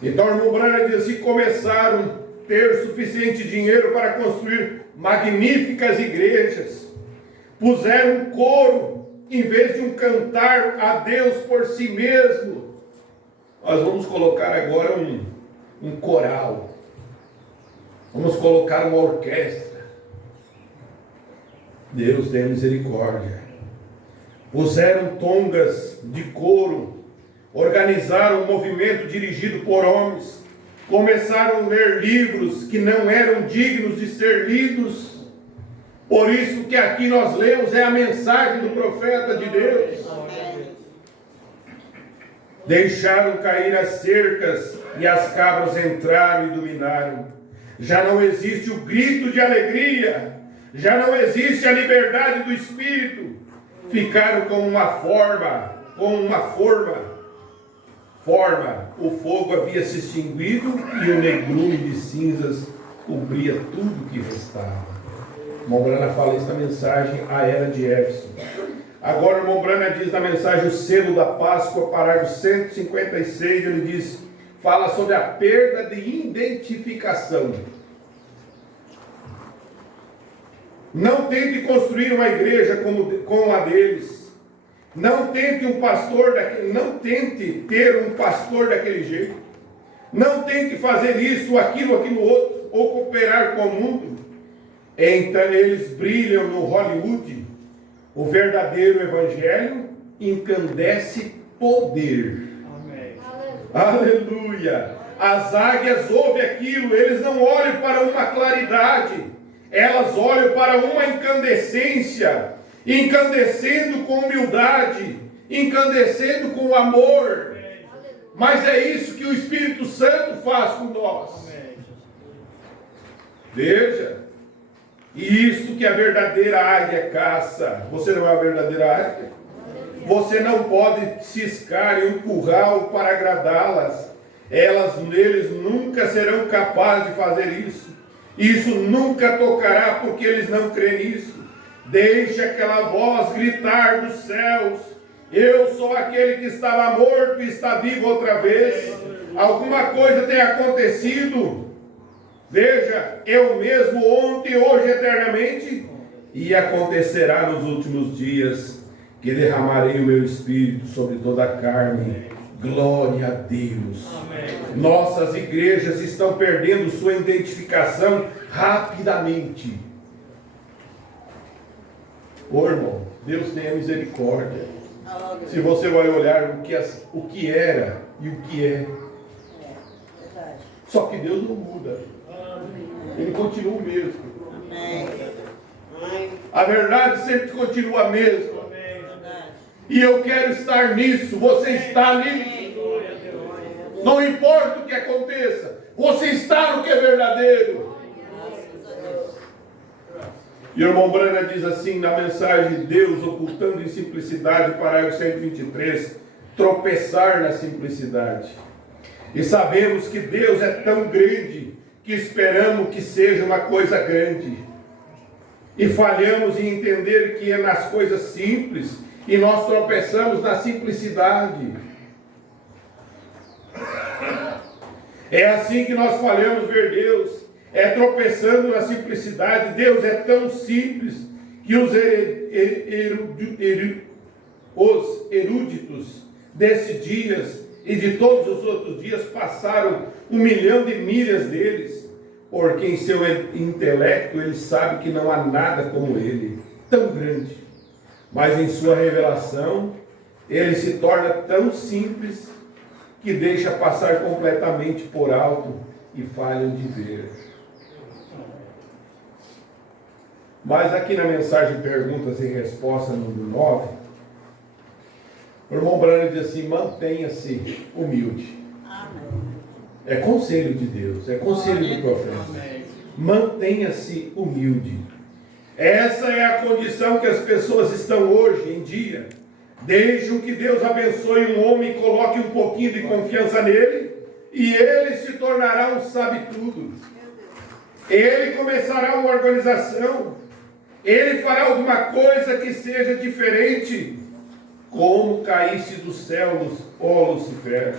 Então o irmão Branham diz assim, começaram a ter suficiente dinheiro para construir magníficas igrejas. Puseram um coro, em vez de um cantar a Deus por si mesmo. Nós vamos colocar agora um coral. Vamos colocar uma orquestra. Deus tenha misericórdia. Puseram tongas de couro, organizaram um movimento dirigido por homens, começaram a ler livros que não eram dignos de ser lidos. Por isso que aqui nós lemos é a mensagem do profeta de Deus. Deixaram cair as cercas e as cabras entraram e dominaram. Já não existe o grito de alegria, já não existe a liberdade do espírito. Ficaram com uma forma. O fogo havia se extinguido e o negrume de cinzas cobria tudo que restava. O irmão Branham fala isso na mensagem A Era de Éfeso. Agora o irmão Branham diz na mensagem O Selo da Páscoa, parágrafo 156, ele diz, fala sobre a perda de identificação. Não tente construir uma igreja como a deles. Não tente não tente ter um pastor daquele jeito. Não tente fazer isso, aquilo outro, ou cooperar com o mundo. Então eles brilham no Hollywood. O verdadeiro evangelho encandece poder. Amém. Aleluia! As águias ouvem aquilo, eles não olham para uma claridade. Elas olham para uma incandescência, incandescendo com humildade, incandescendo com amor. Mas é isso que o Espírito Santo faz com nós. Veja, e isso que a verdadeira águia caça. Você não é a verdadeira águia? Você não pode ciscar e empurrar para agradá-las. Eles nunca serão capazes de fazer isso. Isso nunca tocará porque eles não creem nisso. Deixe aquela voz gritar dos céus. Eu sou aquele que estava morto e está vivo outra vez. Alguma coisa tem acontecido. Veja, eu mesmo ontem, hoje, eternamente. E acontecerá nos últimos dias que derramarei o meu espírito sobre toda a carne. Glória a Deus. Amém. Nossas igrejas estão perdendo sua identificação rapidamente. Ô irmão, Deus tenha misericórdia. Se você vai olhar o que era e o que é. Só que Deus não muda. Ele continua o mesmo. A verdade sempre continua a mesma. E eu quero estar nisso. Você está nisso. Não importa o que aconteça. Você está no que é verdadeiro. E o irmão Branham diz assim na mensagem de Deus ocultando em simplicidade, parágrafo 123, tropeçar na simplicidade. E sabemos que Deus é tão grande que esperamos que seja uma coisa grande. E falhamos em entender que é nas coisas simples e nós tropeçamos na simplicidade. É assim que nós falhamos ver Deus. É tropeçando na simplicidade. Deus é tão simples que os eruditos desses dias e de todos os outros dias passaram 1 milhão de milhas deles, porque em seu intelecto ele sabe que não há nada como ele, tão grande. Mas em sua revelação ele se torna tão simples que deixa passar completamente por alto e falham de ver. Mas aqui na mensagem Perguntas e Respostas número 9, O irmão Branham diz assim: mantenha-se humilde. Amém. É conselho de Deus, é conselho do profeta. Mantenha-se humilde. Essa é a condição que as pessoas estão hoje em dia. Deixam que Deus abençoe um homem e coloque um pouquinho de confiança nele, e ele se tornará um sabe-tudo. Ele começará uma organização, ele fará alguma coisa que seja diferente, como caísse do céu, ó Lucifer.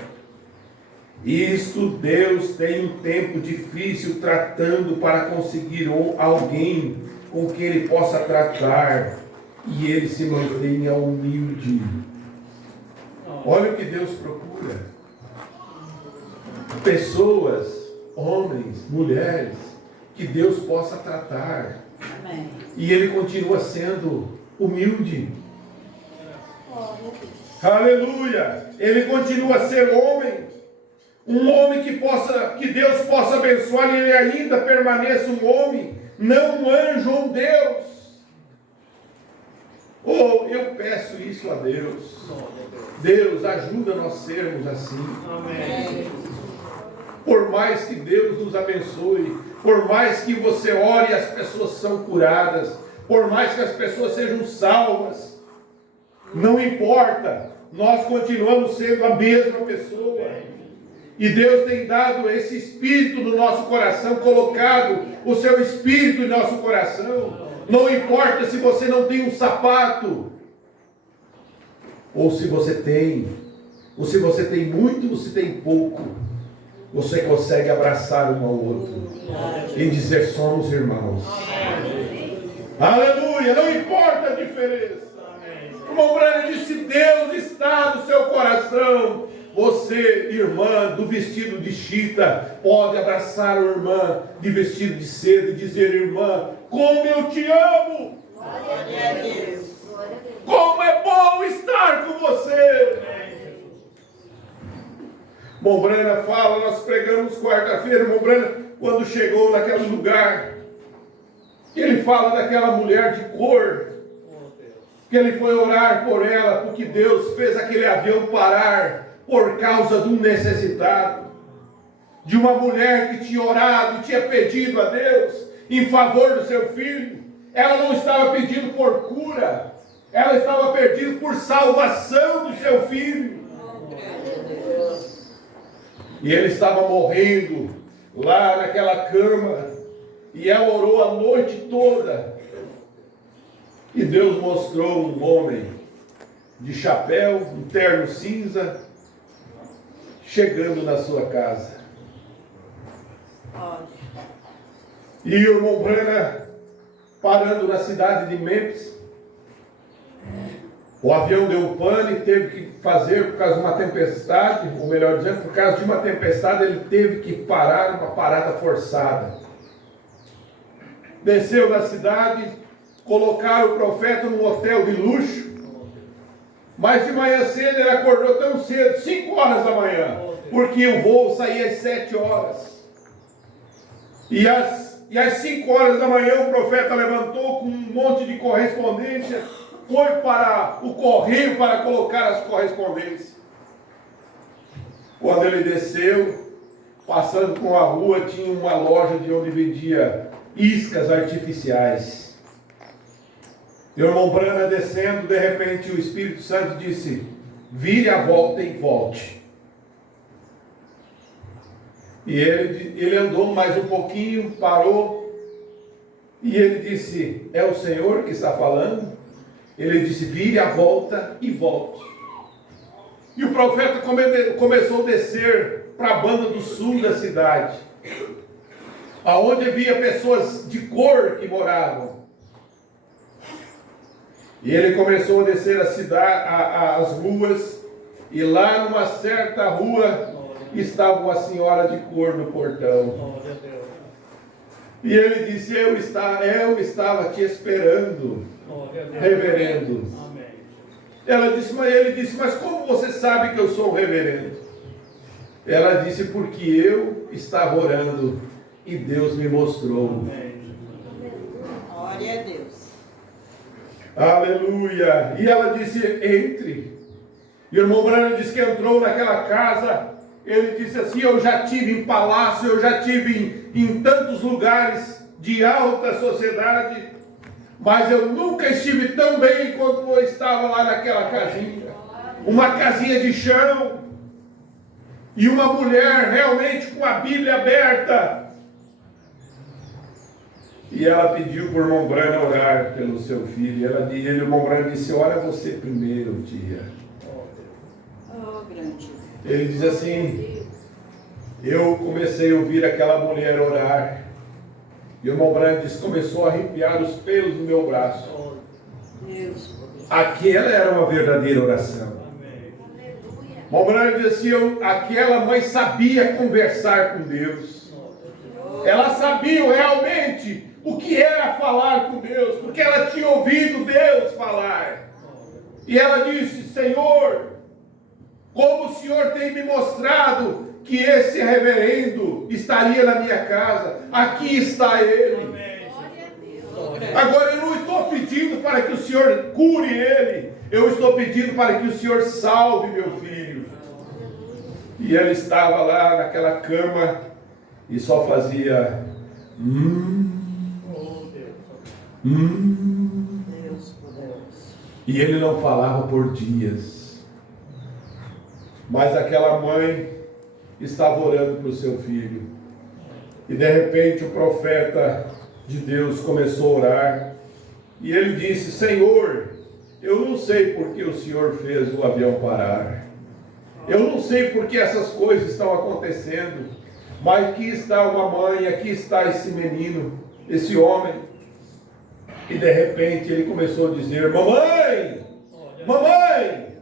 Isto Deus tem um tempo difícil tratando para conseguir alguém com quem ele possa tratar, e ele se mantenha humilde. Olha o que Deus procura: pessoas, homens, mulheres, que Deus possa tratar. Amém. E ele continua sendo humilde. Aleluia! Ele continua a ser homem. Um homem que Deus possa abençoar, e ele ainda permaneça um homem, não um anjo ou um Deus. Oh, eu peço isso a Deus. Deus, ajuda nós sermos assim. Amém. Por mais que Deus nos abençoe, por mais que você ore e as pessoas são curadas, por mais que as pessoas sejam salvas, não importa, nós continuamos sendo a mesma pessoa. E Deus tem dado esse espírito no nosso coração, colocado o seu espírito em nosso coração. Não importa se você não tem um sapato, ou se você tem muito, ou se tem pouco, você consegue abraçar um ao outro e dizer: somos irmãos. Aleluia! Não importa a diferença. O irmão Branham disse: Deus está no seu coração. Você, irmã do vestido de chita, pode abraçar a irmã de vestido de seda e dizer: irmã, como eu te amo! Glória a Deus. Como é bom estar com você! Irmão Branham fala, nós pregamos quarta-feira, irmão Branham, quando chegou naquele lugar, ele fala daquela mulher de cor, que ele foi orar por ela, porque Deus fez aquele avião parar por causa de um necessitado, de uma mulher que tinha orado e tinha pedido a Deus em favor do seu filho. Ela não estava pedindo por cura, ela estava pedindo por salvação do seu filho. E ele estava morrendo lá naquela cama, e ela orou a noite toda. E Deus mostrou um homem de chapéu, um terno cinza, chegando na sua casa. E o irmão Branham parando na cidade de Memphis. O avião deu pane, teve que fazer por causa de uma tempestade, ou melhor dizendo, por causa de uma tempestade, ele teve que parar, uma parada forçada. Desceu da cidade, colocaram o profeta num hotel de luxo, mas de manhã cedo ele acordou tão cedo, 5 horas da manhã, porque o voo saía às 7 horas. E às 5 horas da manhã o profeta levantou com um monte de correspondência, foi para o correio para colocar as correspondências. Quando ele desceu, passando com a rua, tinha uma loja de onde vendia iscas artificiais. E o irmão Branham descendo, de repente o Espírito Santo disse: vire a volta e volte. E ele andou mais um pouquinho, parou, e ele disse: é o Senhor que está falando? Ele disse: vire a volta e volte. E o profeta começou a descer para a banda do sul da cidade, aonde havia pessoas de cor que moravam. E ele começou a descer a cidade, as ruas, e lá numa certa rua estava uma senhora de cor no portão. E ele disse: eu estava te esperando, reverendo. Ele disse: mas como você sabe que eu sou reverendo? Ela disse: porque eu estava orando e Deus me mostrou. Glória a Deus. Aleluia. E ela disse: entre. E o irmão Branham disse que entrou naquela casa, ele disse assim: eu já tive em palácio, eu já tive em tantos lugares de alta sociedade, mas eu nunca estive tão bem quanto eu estava lá naquela casinha. Uma casinha de chão, e uma mulher realmente com a Bíblia aberta. E ela pediu para o irmão Branham orar pelo seu filho. O irmão Branham disse: ora você primeiro, tia. Oh, grande. Ele diz assim: eu comecei a ouvir aquela mulher orar. E o irmão Branham disse: começou a arrepiar os pelos do meu braço. Deus. Aquela era uma verdadeira oração. O irmão Branham disse assim: aquela mãe sabia conversar com Deus. Ela sabia realmente o que era falar com Deus, porque ela tinha ouvido Deus falar. E ela disse: Senhor, como o Senhor tem me mostrado que esse reverendo estaria na minha casa, aqui está ele. Agora eu não estou pedindo para que o Senhor cure ele, eu estou pedindo para que o Senhor salve meu filho. E ela estava lá naquela cama e só fazia Deus poderoso. E ele não falava por dias. Mas aquela mãe estava orando para o seu filho. E de repente o profeta de Deus começou a orar. E ele disse: Senhor, eu não sei por que o Senhor fez o avião parar. Eu não sei por que essas coisas estão acontecendo. Mas aqui está uma mãe, aqui está esse menino, esse homem. E de repente ele começou a dizer: mamãe, mamãe,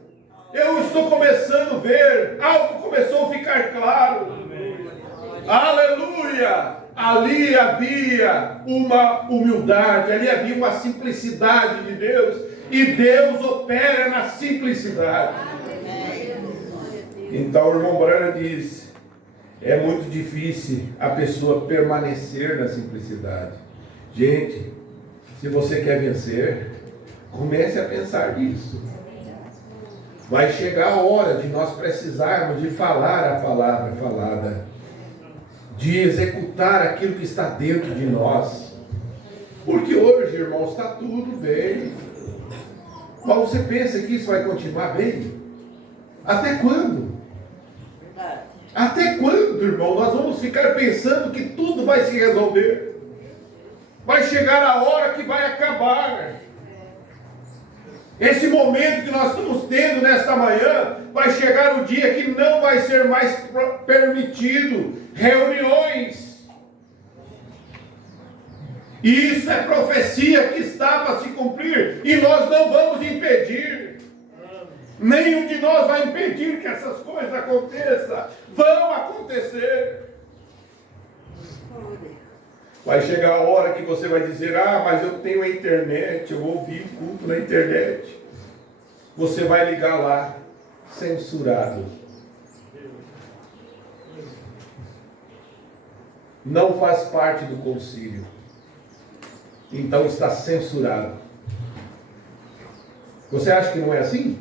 eu estou começando a ver, algo começou a ficar claro. Aleluia! Ali havia uma humildade, ali havia uma simplicidade de Deus, e Deus opera na simplicidade. Então o irmão Branham diz: é muito difícil a pessoa permanecer na simplicidade. Gente, se você quer vencer, comece a pensar nisso. Vai chegar a hora de nós precisarmos de falar a palavra falada, de executar aquilo que está dentro de nós. Porque hoje, irmãos, está tudo bem. Mas você pensa que isso vai continuar bem? Até quando? Verdade. Até quando, irmão, nós vamos ficar pensando que tudo vai se resolver? Vai chegar a hora que vai acabar. Esse momento que nós estamos tendo nesta manhã, vai chegar o dia que não vai ser mais permitido reuniões. E isso é profecia que está para se cumprir, e nós não vamos impedir. Nenhum de nós vai impedir que essas coisas aconteçam. Vão acontecer. Vai chegar a hora que você vai dizer: ah, mas eu tenho a internet, eu vou ouvir culto na internet. Você vai ligar lá, censurado. Não faz parte do concílio. Então está censurado. Você acha que não é assim?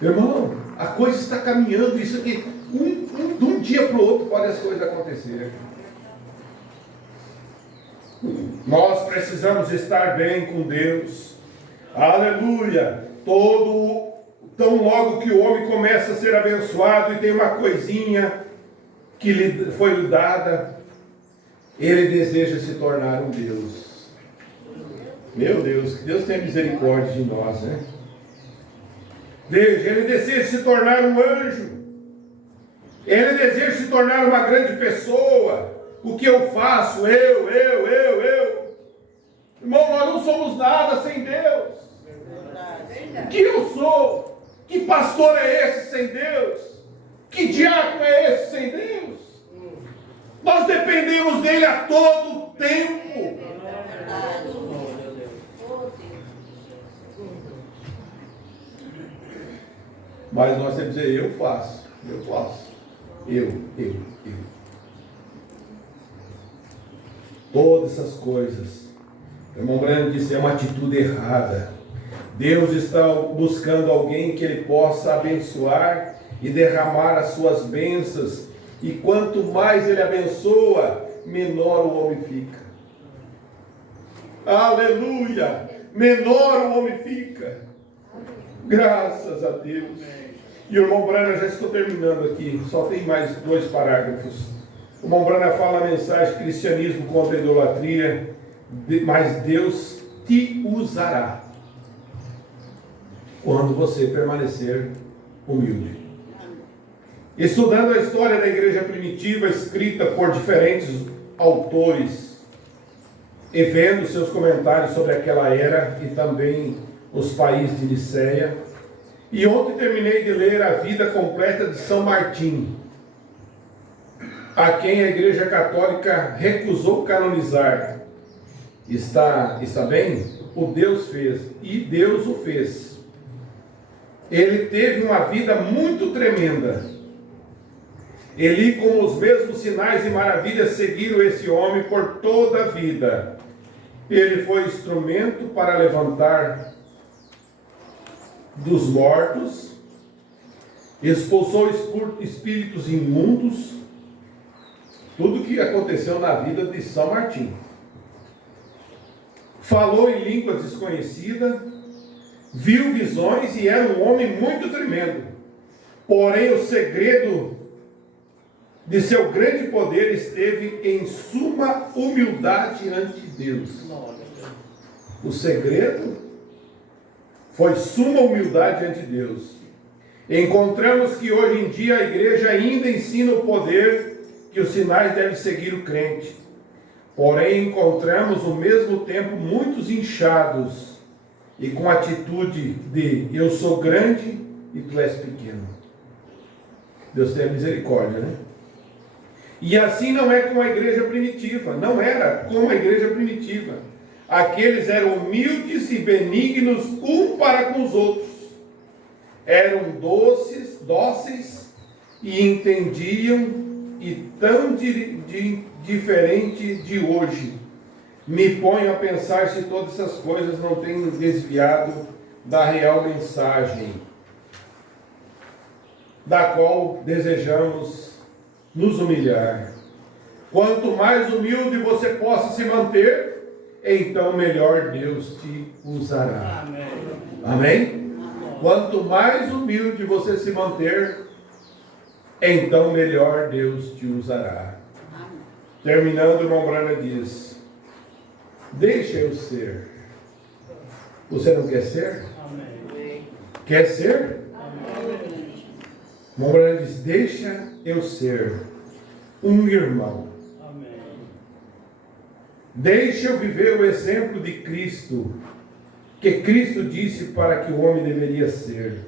Irmão, a coisa está caminhando, isso aqui, de um dia para o outro pode as coisas acontecer. Nós precisamos estar bem com Deus. Aleluia. Tão logo que o homem começa a ser abençoado e tem uma coisinha que lhe foi dada, ele deseja se tornar um Deus. Meu Deus, que Deus tenha misericórdia de nós, né? Veja, ele deseja se tornar um anjo. Ele deseja se tornar uma grande pessoa. O que eu faço? Eu. Irmão, nós não somos nada sem Deus. O que eu sou? Que pastor é esse sem Deus? Que diácono é esse sem Deus? Nós dependemos dele a todo tempo. Mas nós temos que dizer: eu faço. Eu. Todas essas coisas, o irmão Branham disse, é uma atitude errada. Deus está buscando alguém que Ele possa abençoar e derramar as suas bênçãos. E quanto mais Ele abençoa, menor o homem fica. Aleluia! Menor o homem fica. Graças a Deus. E o irmão Brana, já estou terminando aqui, só tem mais 2 parágrafos. O irmão Brana fala a mensagem: cristianismo contra a idolatria, mas Deus te usará quando você permanecer humilde. Estudando a história da igreja primitiva, escrita por diferentes autores, e vendo seus comentários sobre aquela era e também os países de Niceia, e ontem terminei de ler a vida completa de São Martim, a quem a Igreja Católica recusou canonizar. Está bem? O Deus fez, e Deus o fez. Ele teve uma vida muito tremenda. Ele, com os mesmos sinais e maravilhas, seguiram esse homem por toda a vida. Ele foi instrumento para levantar dos mortos, expulsou espíritos imundos, tudo que aconteceu na vida de São Martim. Falou em línguas desconhecidas, viu visões e era um homem muito tremendo. Porém, o segredo de seu grande poder esteve em suma humildade ante Deus. O segredo foi suma humildade ante Deus. Encontramos que hoje em dia a igreja ainda ensina o poder que os sinais devem seguir o crente. Porém, encontramos ao mesmo tempo muitos inchados e com atitude de eu sou grande e tu és pequeno. Deus tenha misericórdia, né? E assim não é com a igreja primitiva. Não era como a igreja primitiva. Aqueles eram humildes e benignos um para com os outros. Eram dóceis e entendiam, e tão diferente de hoje. Me ponho a pensar se todas essas coisas não têm desviado da real mensagem, da qual desejamos nos humilhar. Quanto mais humilde você possa se manter, então melhor Deus te usará. Amém? Amém? Quanto mais humilde você se manter, então melhor Deus te usará. Terminando, o irmão Brana diz: deixa eu ser. Você não quer ser? Amém. Quer ser? Amém. O irmão Brana diz: deixa eu ser um irmão. Amém. Deixa eu viver o exemplo de Cristo, que Cristo disse para que o homem deveria ser.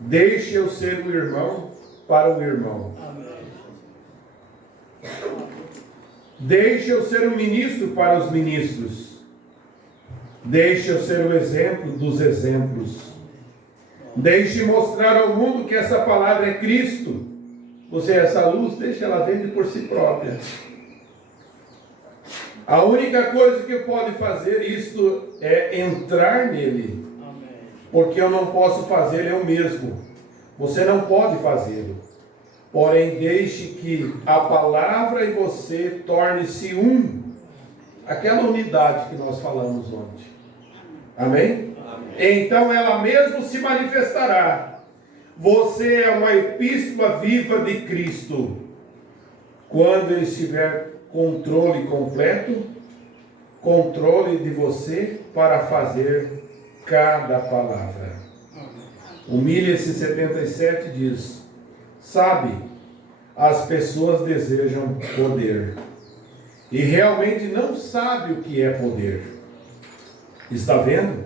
Deixa eu ser um irmão para o irmão. Amém. Deixa eu ser um ministro para os ministros. Deixa eu ser o exemplo dos exemplos. Deixe mostrar ao mundo que essa palavra é Cristo. Você é essa luz, deixa ela ver por si própria. A única coisa que pode fazer isto é entrar nele. Porque eu não posso fazer eu mesmo. Você não pode fazê-lo. Porém, deixe que a palavra e você torne-se um. Aquela unidade que nós falamos ontem. Amém? Amém? Então ela mesmo se manifestará. Você é uma epístola viva de Cristo. Quando ele estiver controle completo, controle de você para fazer cada palavra. O 1077 diz: sabe, as pessoas desejam poder e realmente não sabem o que é poder. Está vendo?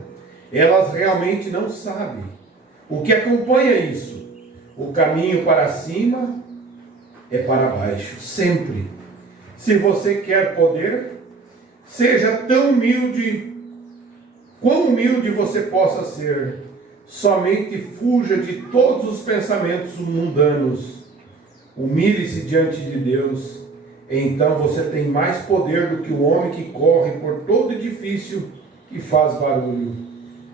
Elas realmente não sabem. O que acompanha isso? O caminho para cima é para baixo, sempre. Se você quer poder, seja tão humilde, quão humilde você possa ser. Somente fuja de todos os pensamentos mundanos. Humilhe-se diante de Deus. Então você tem mais poder do que o homem que corre por todo edifício e faz barulho.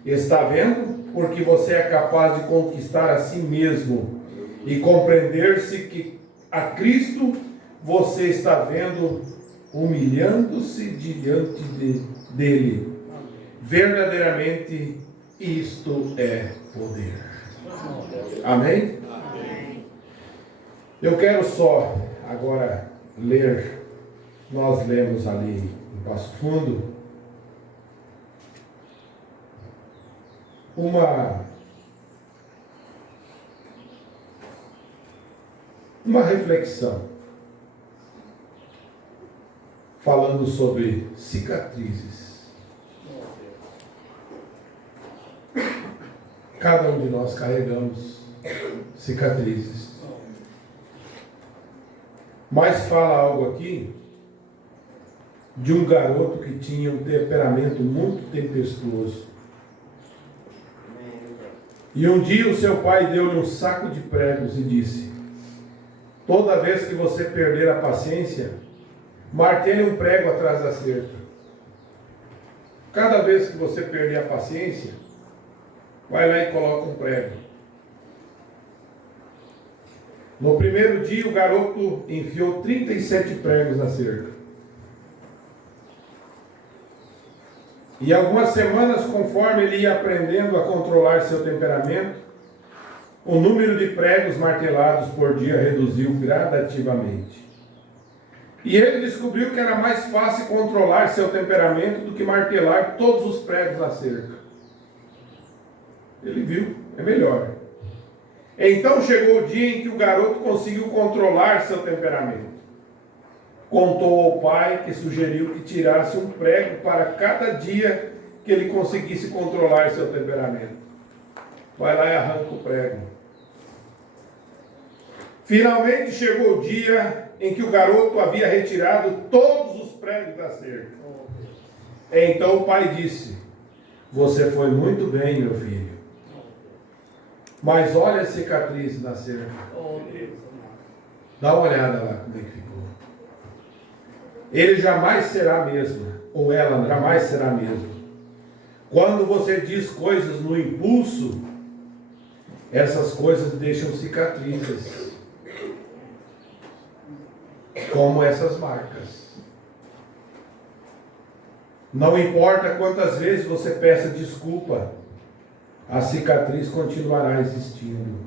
Está vendo? Porque você é capaz de conquistar a si mesmo e compreender-se que a Cristo você está vendo humilhando-se diante dele. Verdadeiramente isto é poder. Amém? Eu quero só agora ler, nós lemos ali em Passo Fundo, uma reflexão falando sobre cicatrizes. Cada um de nós carregamos cicatrizes. Mas fala algo aqui de um garoto que tinha um temperamento muito tempestuoso. E um dia o seu pai deu-lhe um saco de pregos e disse: toda vez que você perder a paciência, martele um prego atrás da cerca. Cada vez que você perder a paciência, vai lá e coloca um prego. No primeiro dia, o garoto enfiou 37 pregos na cerca. E algumas semanas, conforme ele ia aprendendo a controlar seu temperamento, o número de pregos martelados por dia reduziu gradativamente. E ele descobriu que era mais fácil controlar seu temperamento do que martelar todos os pregos na cerca. Ele viu, é melhor. Então chegou o dia em que o garoto conseguiu controlar seu temperamento. Contou ao pai, que sugeriu que tirasse um prego para cada dia que ele conseguisse controlar seu temperamento. Vai lá e arranca o prego. Finalmente chegou o dia em que o garoto havia retirado todos os pregos da cerca. Então o pai disse: você foi muito bem, meu filho. Mas olha a cicatriz na cerca. Dá uma olhada lá como é que ficou. Ele jamais será a mesma, ou ela jamais será a mesma. Quando você diz coisas no impulso, essas coisas deixam cicatrizes, como essas marcas. Não importa quantas vezes você peça desculpa, a cicatriz continuará existindo.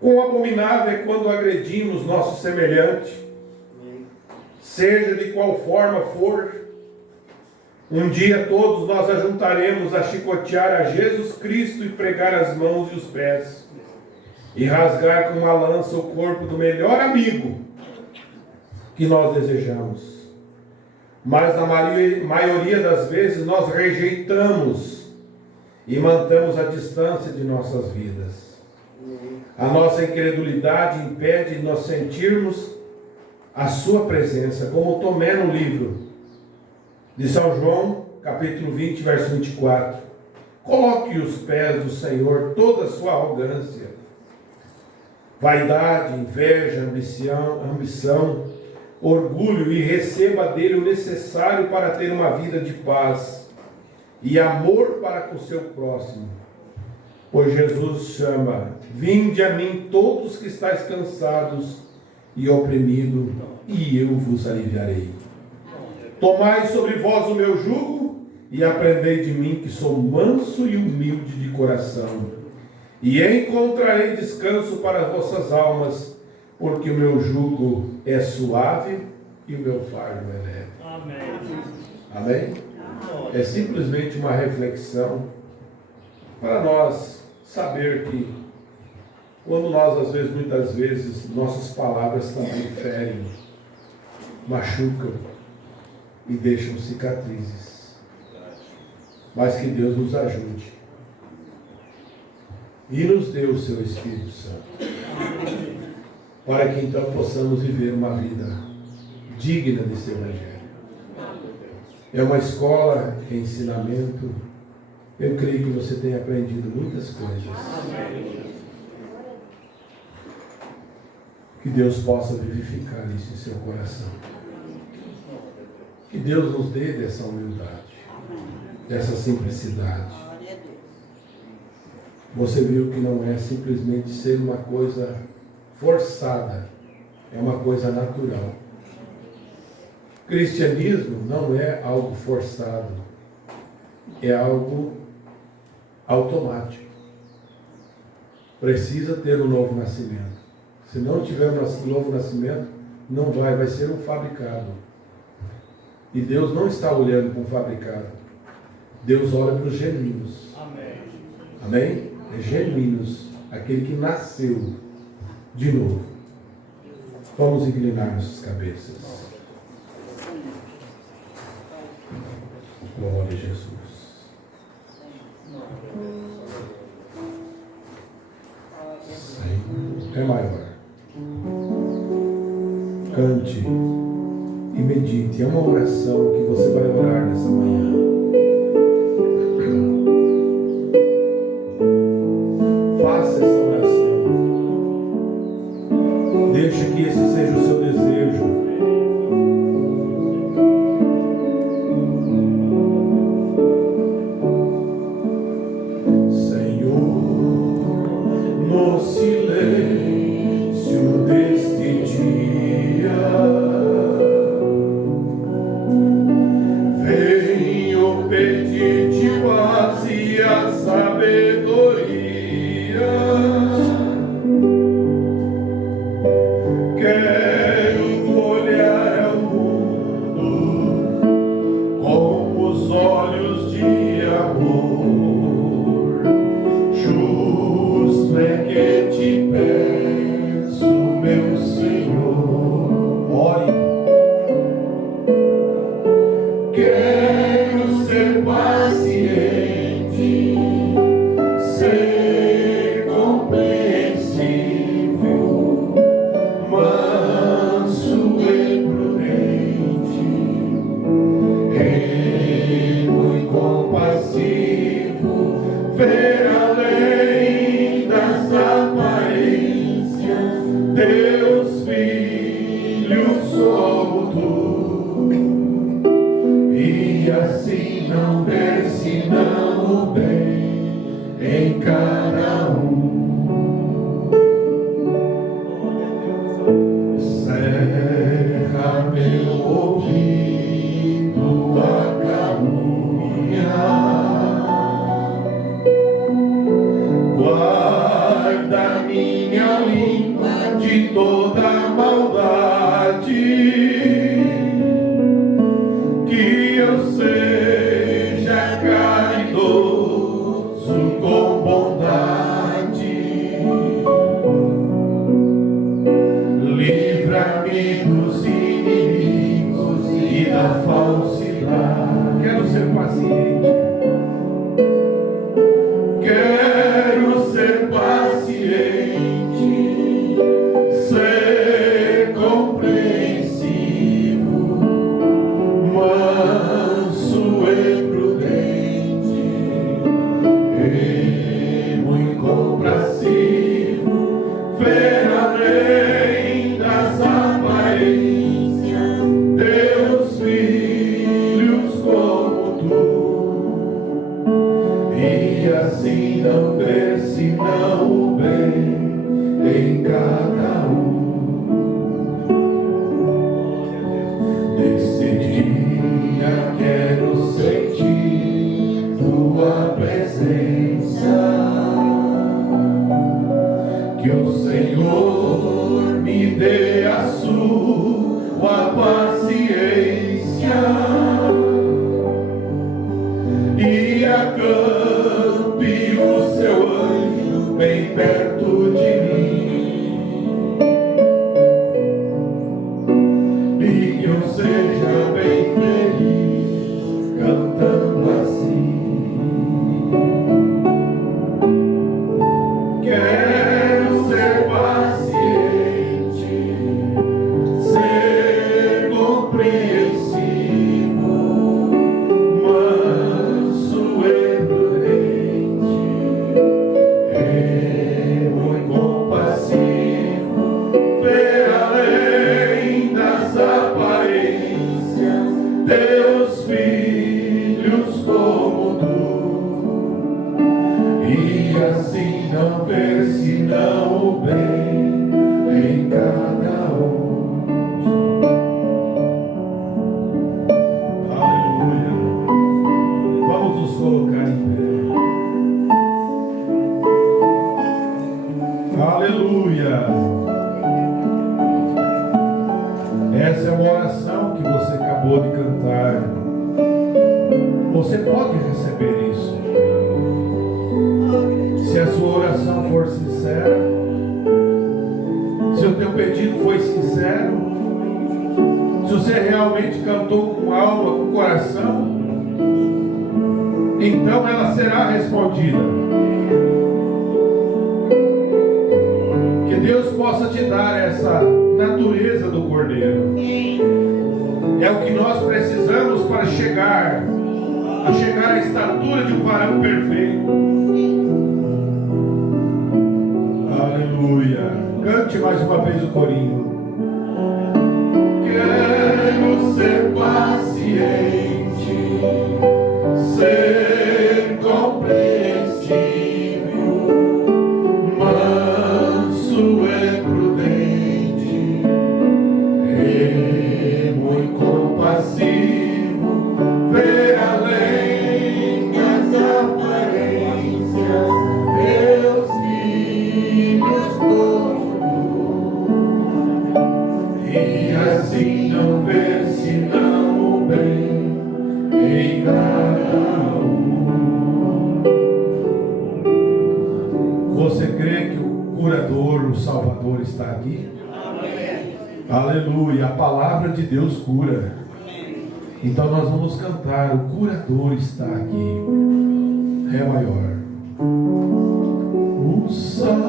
Quão abominável é quando agredimos nosso semelhante, seja de qual forma for. Um dia todos nós ajuntaremos a chicotear a Jesus Cristo e pregar as mãos e os pés, e rasgar com uma lança o corpo do melhor amigo que nós desejamos. Mas na maioria das vezes nós rejeitamos e mantemos a distância de nossas vidas. A nossa incredulidade impede de nós sentirmos a sua presença, como Tomé no livro de São João, capítulo 20, verso 24. Coloque os pés do Senhor toda a sua arrogância, vaidade, inveja, ambição, orgulho, e receba dele o necessário para ter uma vida de paz e amor para com o seu próximo. Pois Jesus chama: vinde a mim todos que estáis cansados e oprimidos, e eu vos aliviarei. Tomai sobre vós o meu jugo e aprendei de mim, que sou manso e humilde de coração, e encontrarei descanso para as vossas almas, porque o meu jugo é suave e o meu fardo é leve. Amém. Amém? É simplesmente uma reflexão para nós saber que quando nós, muitas vezes, nossas palavras também ferem, machucam e deixam cicatrizes. Mas que Deus nos ajude e nos dê o seu Espírito Santo, para que então possamos viver uma vida digna desse Evangelho. É uma escola de ensinamento. Eu creio que você tem aprendido muitas coisas. Que Deus possa vivificar isso em seu coração. Que Deus nos dê dessa humildade. dessa simplicidade. Glória a Deus. Você viu que não é simplesmente ser uma coisa forçada, é uma coisa natural. Cristianismo não é algo forçado, é algo automático. Precisa ter um novo nascimento. Se não tiver um novo nascimento, não vai ser um fabricado. E Deus não está olhando para um fabricado. Deus olha para os genuínos. Amém. Amém? É genuínos, aquele que nasceu de novo. Vamos inclinar nossas cabeças. Glória a Jesus. Senhor é maior. Cante e medite. É uma oração que você vai orar nessa manhã. Faça essa oração. Deixe que esse seja o seu desejo. No silêncio deste dia, venho pedir-te paz e a sabedoria. Quero olhar ao mundo com os olhos de amor. Justo é que te peço, meu Senhor. Ore. Quero ser paciente, ser compreensível, manso e prudente, muito compassivo, ver além das aparências, Deus Filho sou tu, e assim não ver senão o bem em cada um. Cerra meu ouvido a calúnia, guarda minha língua de toda maldade, que eu seja caridoso com bondade. Livra-me dos inimigos e da falsidade. Quero ser paciente. Quero ser paciente, ser compreensivo, manso e prudente, e muito compassivo, ver além das aparências, Deus filhos como tu, e assim não ver senão o bem em cada um. Nesse dia quero sentir tua presença, que o Senhor me dê a sua paciência e acampe o seu anjo bem perto de mim, e que eu seja bem feliz cantando assim. Quero ser paciente, ser compreensivo, manso e prudente, muito bom. não ver senão o bem em cada um. Aleluia. Vamos nos colocar em pé. Aleluia. Essa é uma oração que você acabou de cantar. Você pode receber isso. Se a sua oração for sincera, se o teu pedido foi sincero, se você realmente cantou com alma, com coração, então ela será respondida. Que Deus possa te dar essa natureza do Cordeiro. É o que nós precisamos para chegar à estatura de um varão perfeito. Aleluia. Cante mais uma vez o corinho. Quero ser paciente, ser compreensível, manso e prudente, e muito compassivo, ver além das aparências, meus filhos todos, e assim não ver senão o bem em cada um. Você crê que o curador, o Salvador está aqui? Amém. Aleluia, a palavra de Deus cura. Então nós vamos cantar, o curador está aqui. Ré maior. O Salvador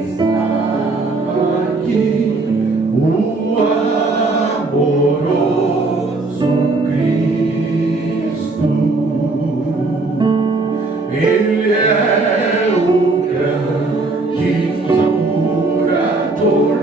está aqui, o amoroso Cristo. Ele é o grande curador.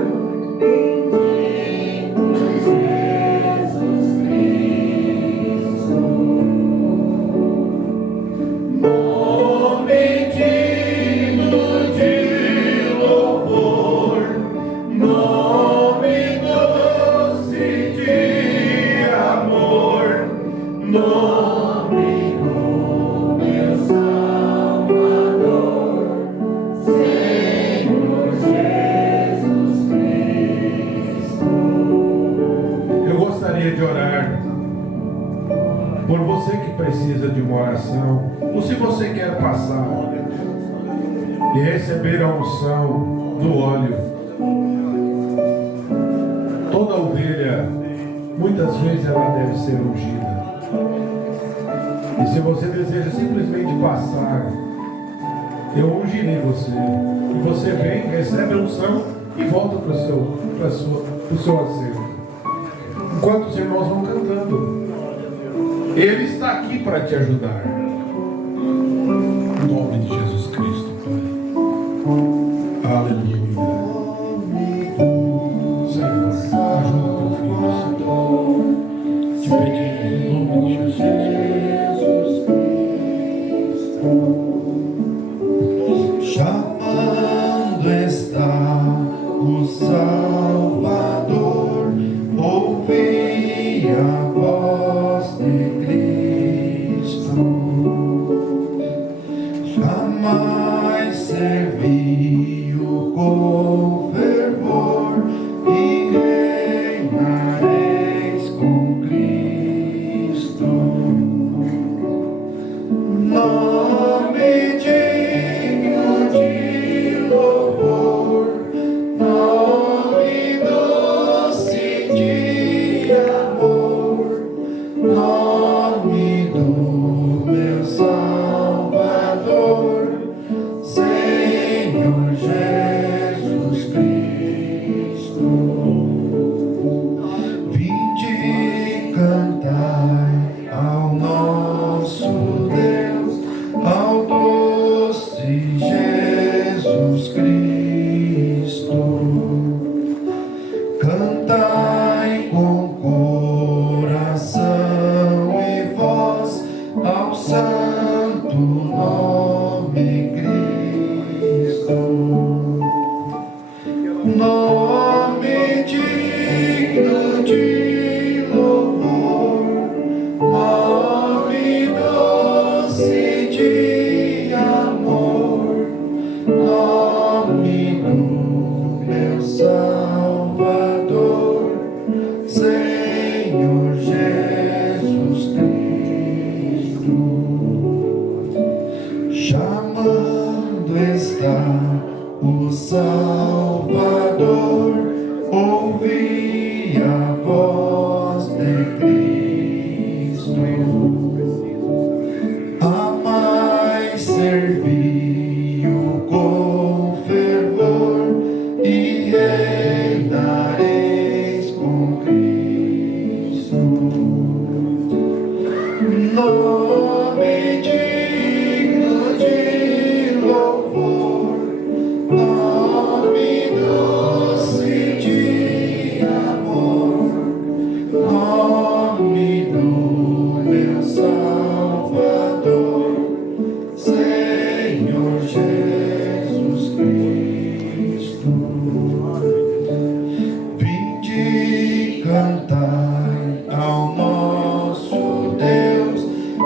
De orar por você que precisa de uma oração, ou se você quer passar e receber a unção do óleo. Toda ovelha, muitas vezes ela deve ser ungida, e se você deseja simplesmente passar, eu ungirei você, e você vem, recebe a unção e volta para o seu assento. Enquanto os irmãos vão cantando, Ele está aqui para te ajudar. Em nome de Jesus Cristo, Pai. Aleluia. Senhor, ajuda teu filho, Senhor. Te pedimos em nome de Jesus Cristo. Chamando está o Salvador. Ouvi a voz de Cristo, jamais serviu com fervor e reinareis com Cristo. Nome digno de louvor, nome doce de amor, nome do meu Salvador, Senhor Jesus Cristo. Vinde cantai ao nosso Deus, ao doce Jesus Cristo. Cantai com coração e voz ao Santo nome nome digno de louvor, nome doce de amor, nome do meu Salvador, Senhor Jesus Cristo. Vinde cantai ao nosso Deus,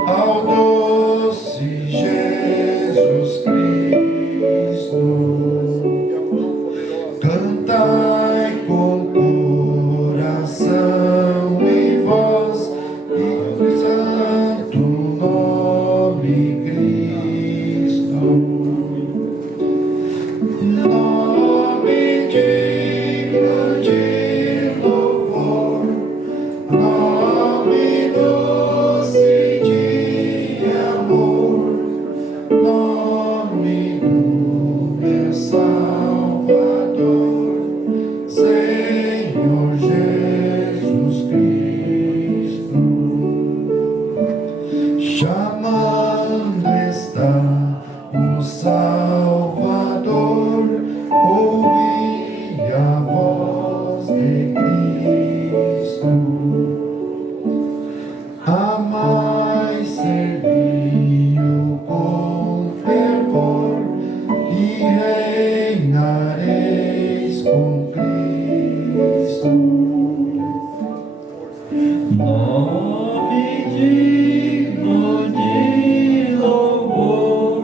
ao doce Jesus Cristo. Cantai com coração e voz, e o santo nome Cristo. Nome digno de louvor, nome doce de amor, nome do meu Salvador, Senhor Jesus Cristo. Chamando está o Salvador, ouvi a voz de Cristo. Amai, servi-o com fervor, e reinareis com Cristo. Nome digno de louvor,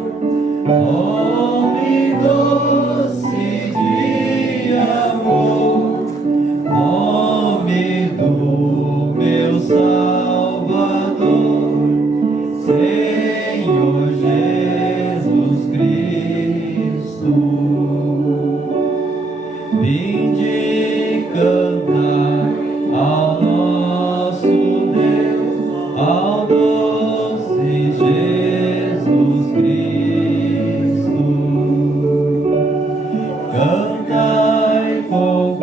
nome doce de amor, nome do meu Salvador, Senhor Jesus Cristo. Vinde cantar ao nosso Deus, ao doce Jesus Cristo. Cantai com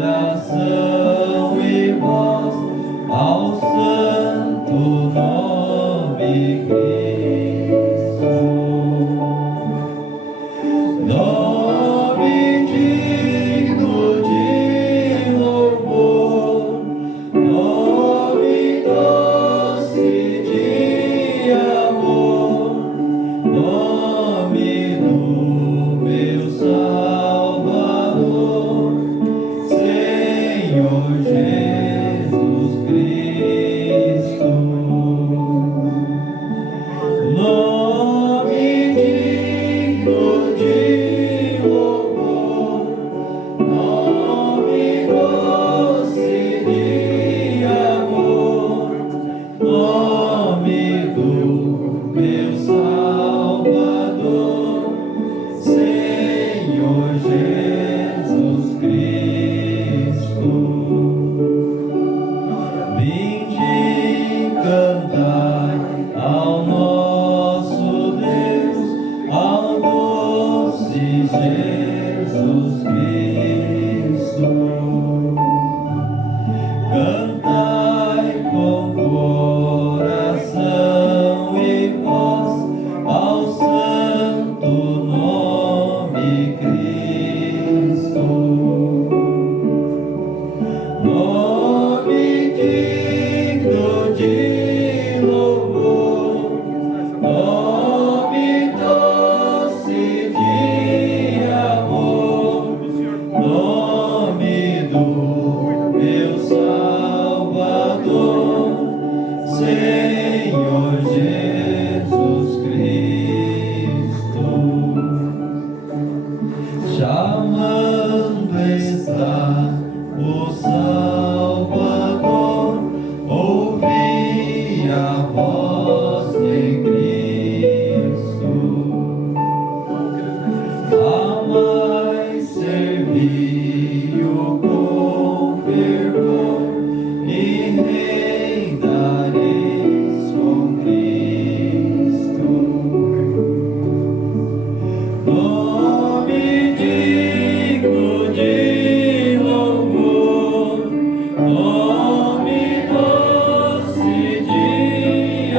coração e voz ao santo nome Cristo. Nome digno de louvor, nome doce de amor, nome do meu Salvador, Senhor Jesus Cristo. Nome digno de louvor, nome doce de amor, nome do meu Salvador, Senhor Jesus Cristo. Vinde cantai ao nosso Deus, ao doce Jesus Cristo. Cantai com coração e voz ao santo nome Cristo. Nome digno de louvor, nome doce de amor, nome do meu Salvador, Senhor Jesus Cristo. Chamando está o Salvador, ouvi a voz de Cristo. Amai, servi-o com fervor, e reinareis com Cristo. Nome digno de louvor, nome doce de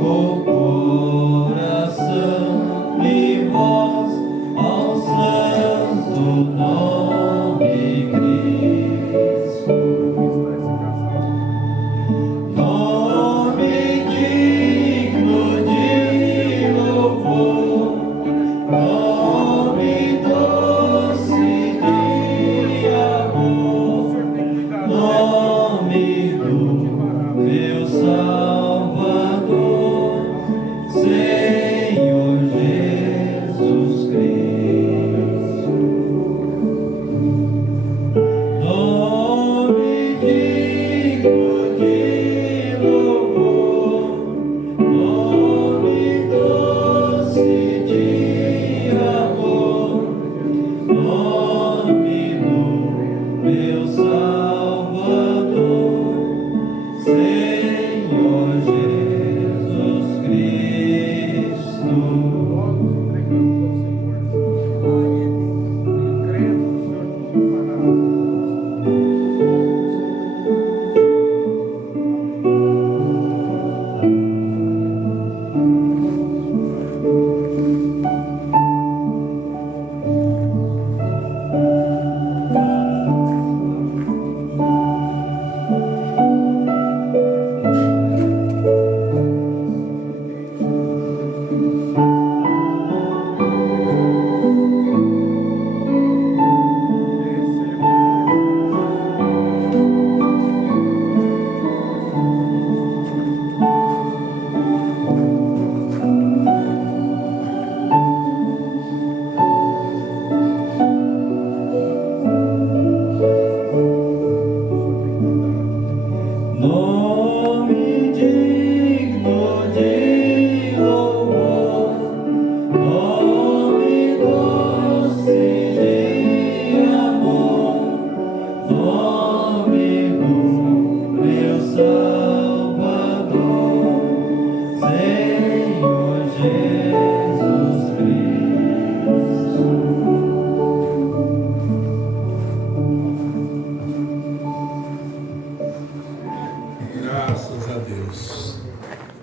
o coração e voz ao santo nome Cristo. Nome digno de louvor, nome doce de amor, nome do meu Salvador, Senhor Jesus Cristo. Nome digno de louvor, nome doce de amor, nome do meu Salvador, Senhor Jesus Cristo. Nome digno de louvor, nome doce de amor, nome do meu Salvador, Senhor Jesus Cristo. Graças a Deus.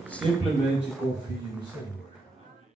Simplesmente confie no Senhor.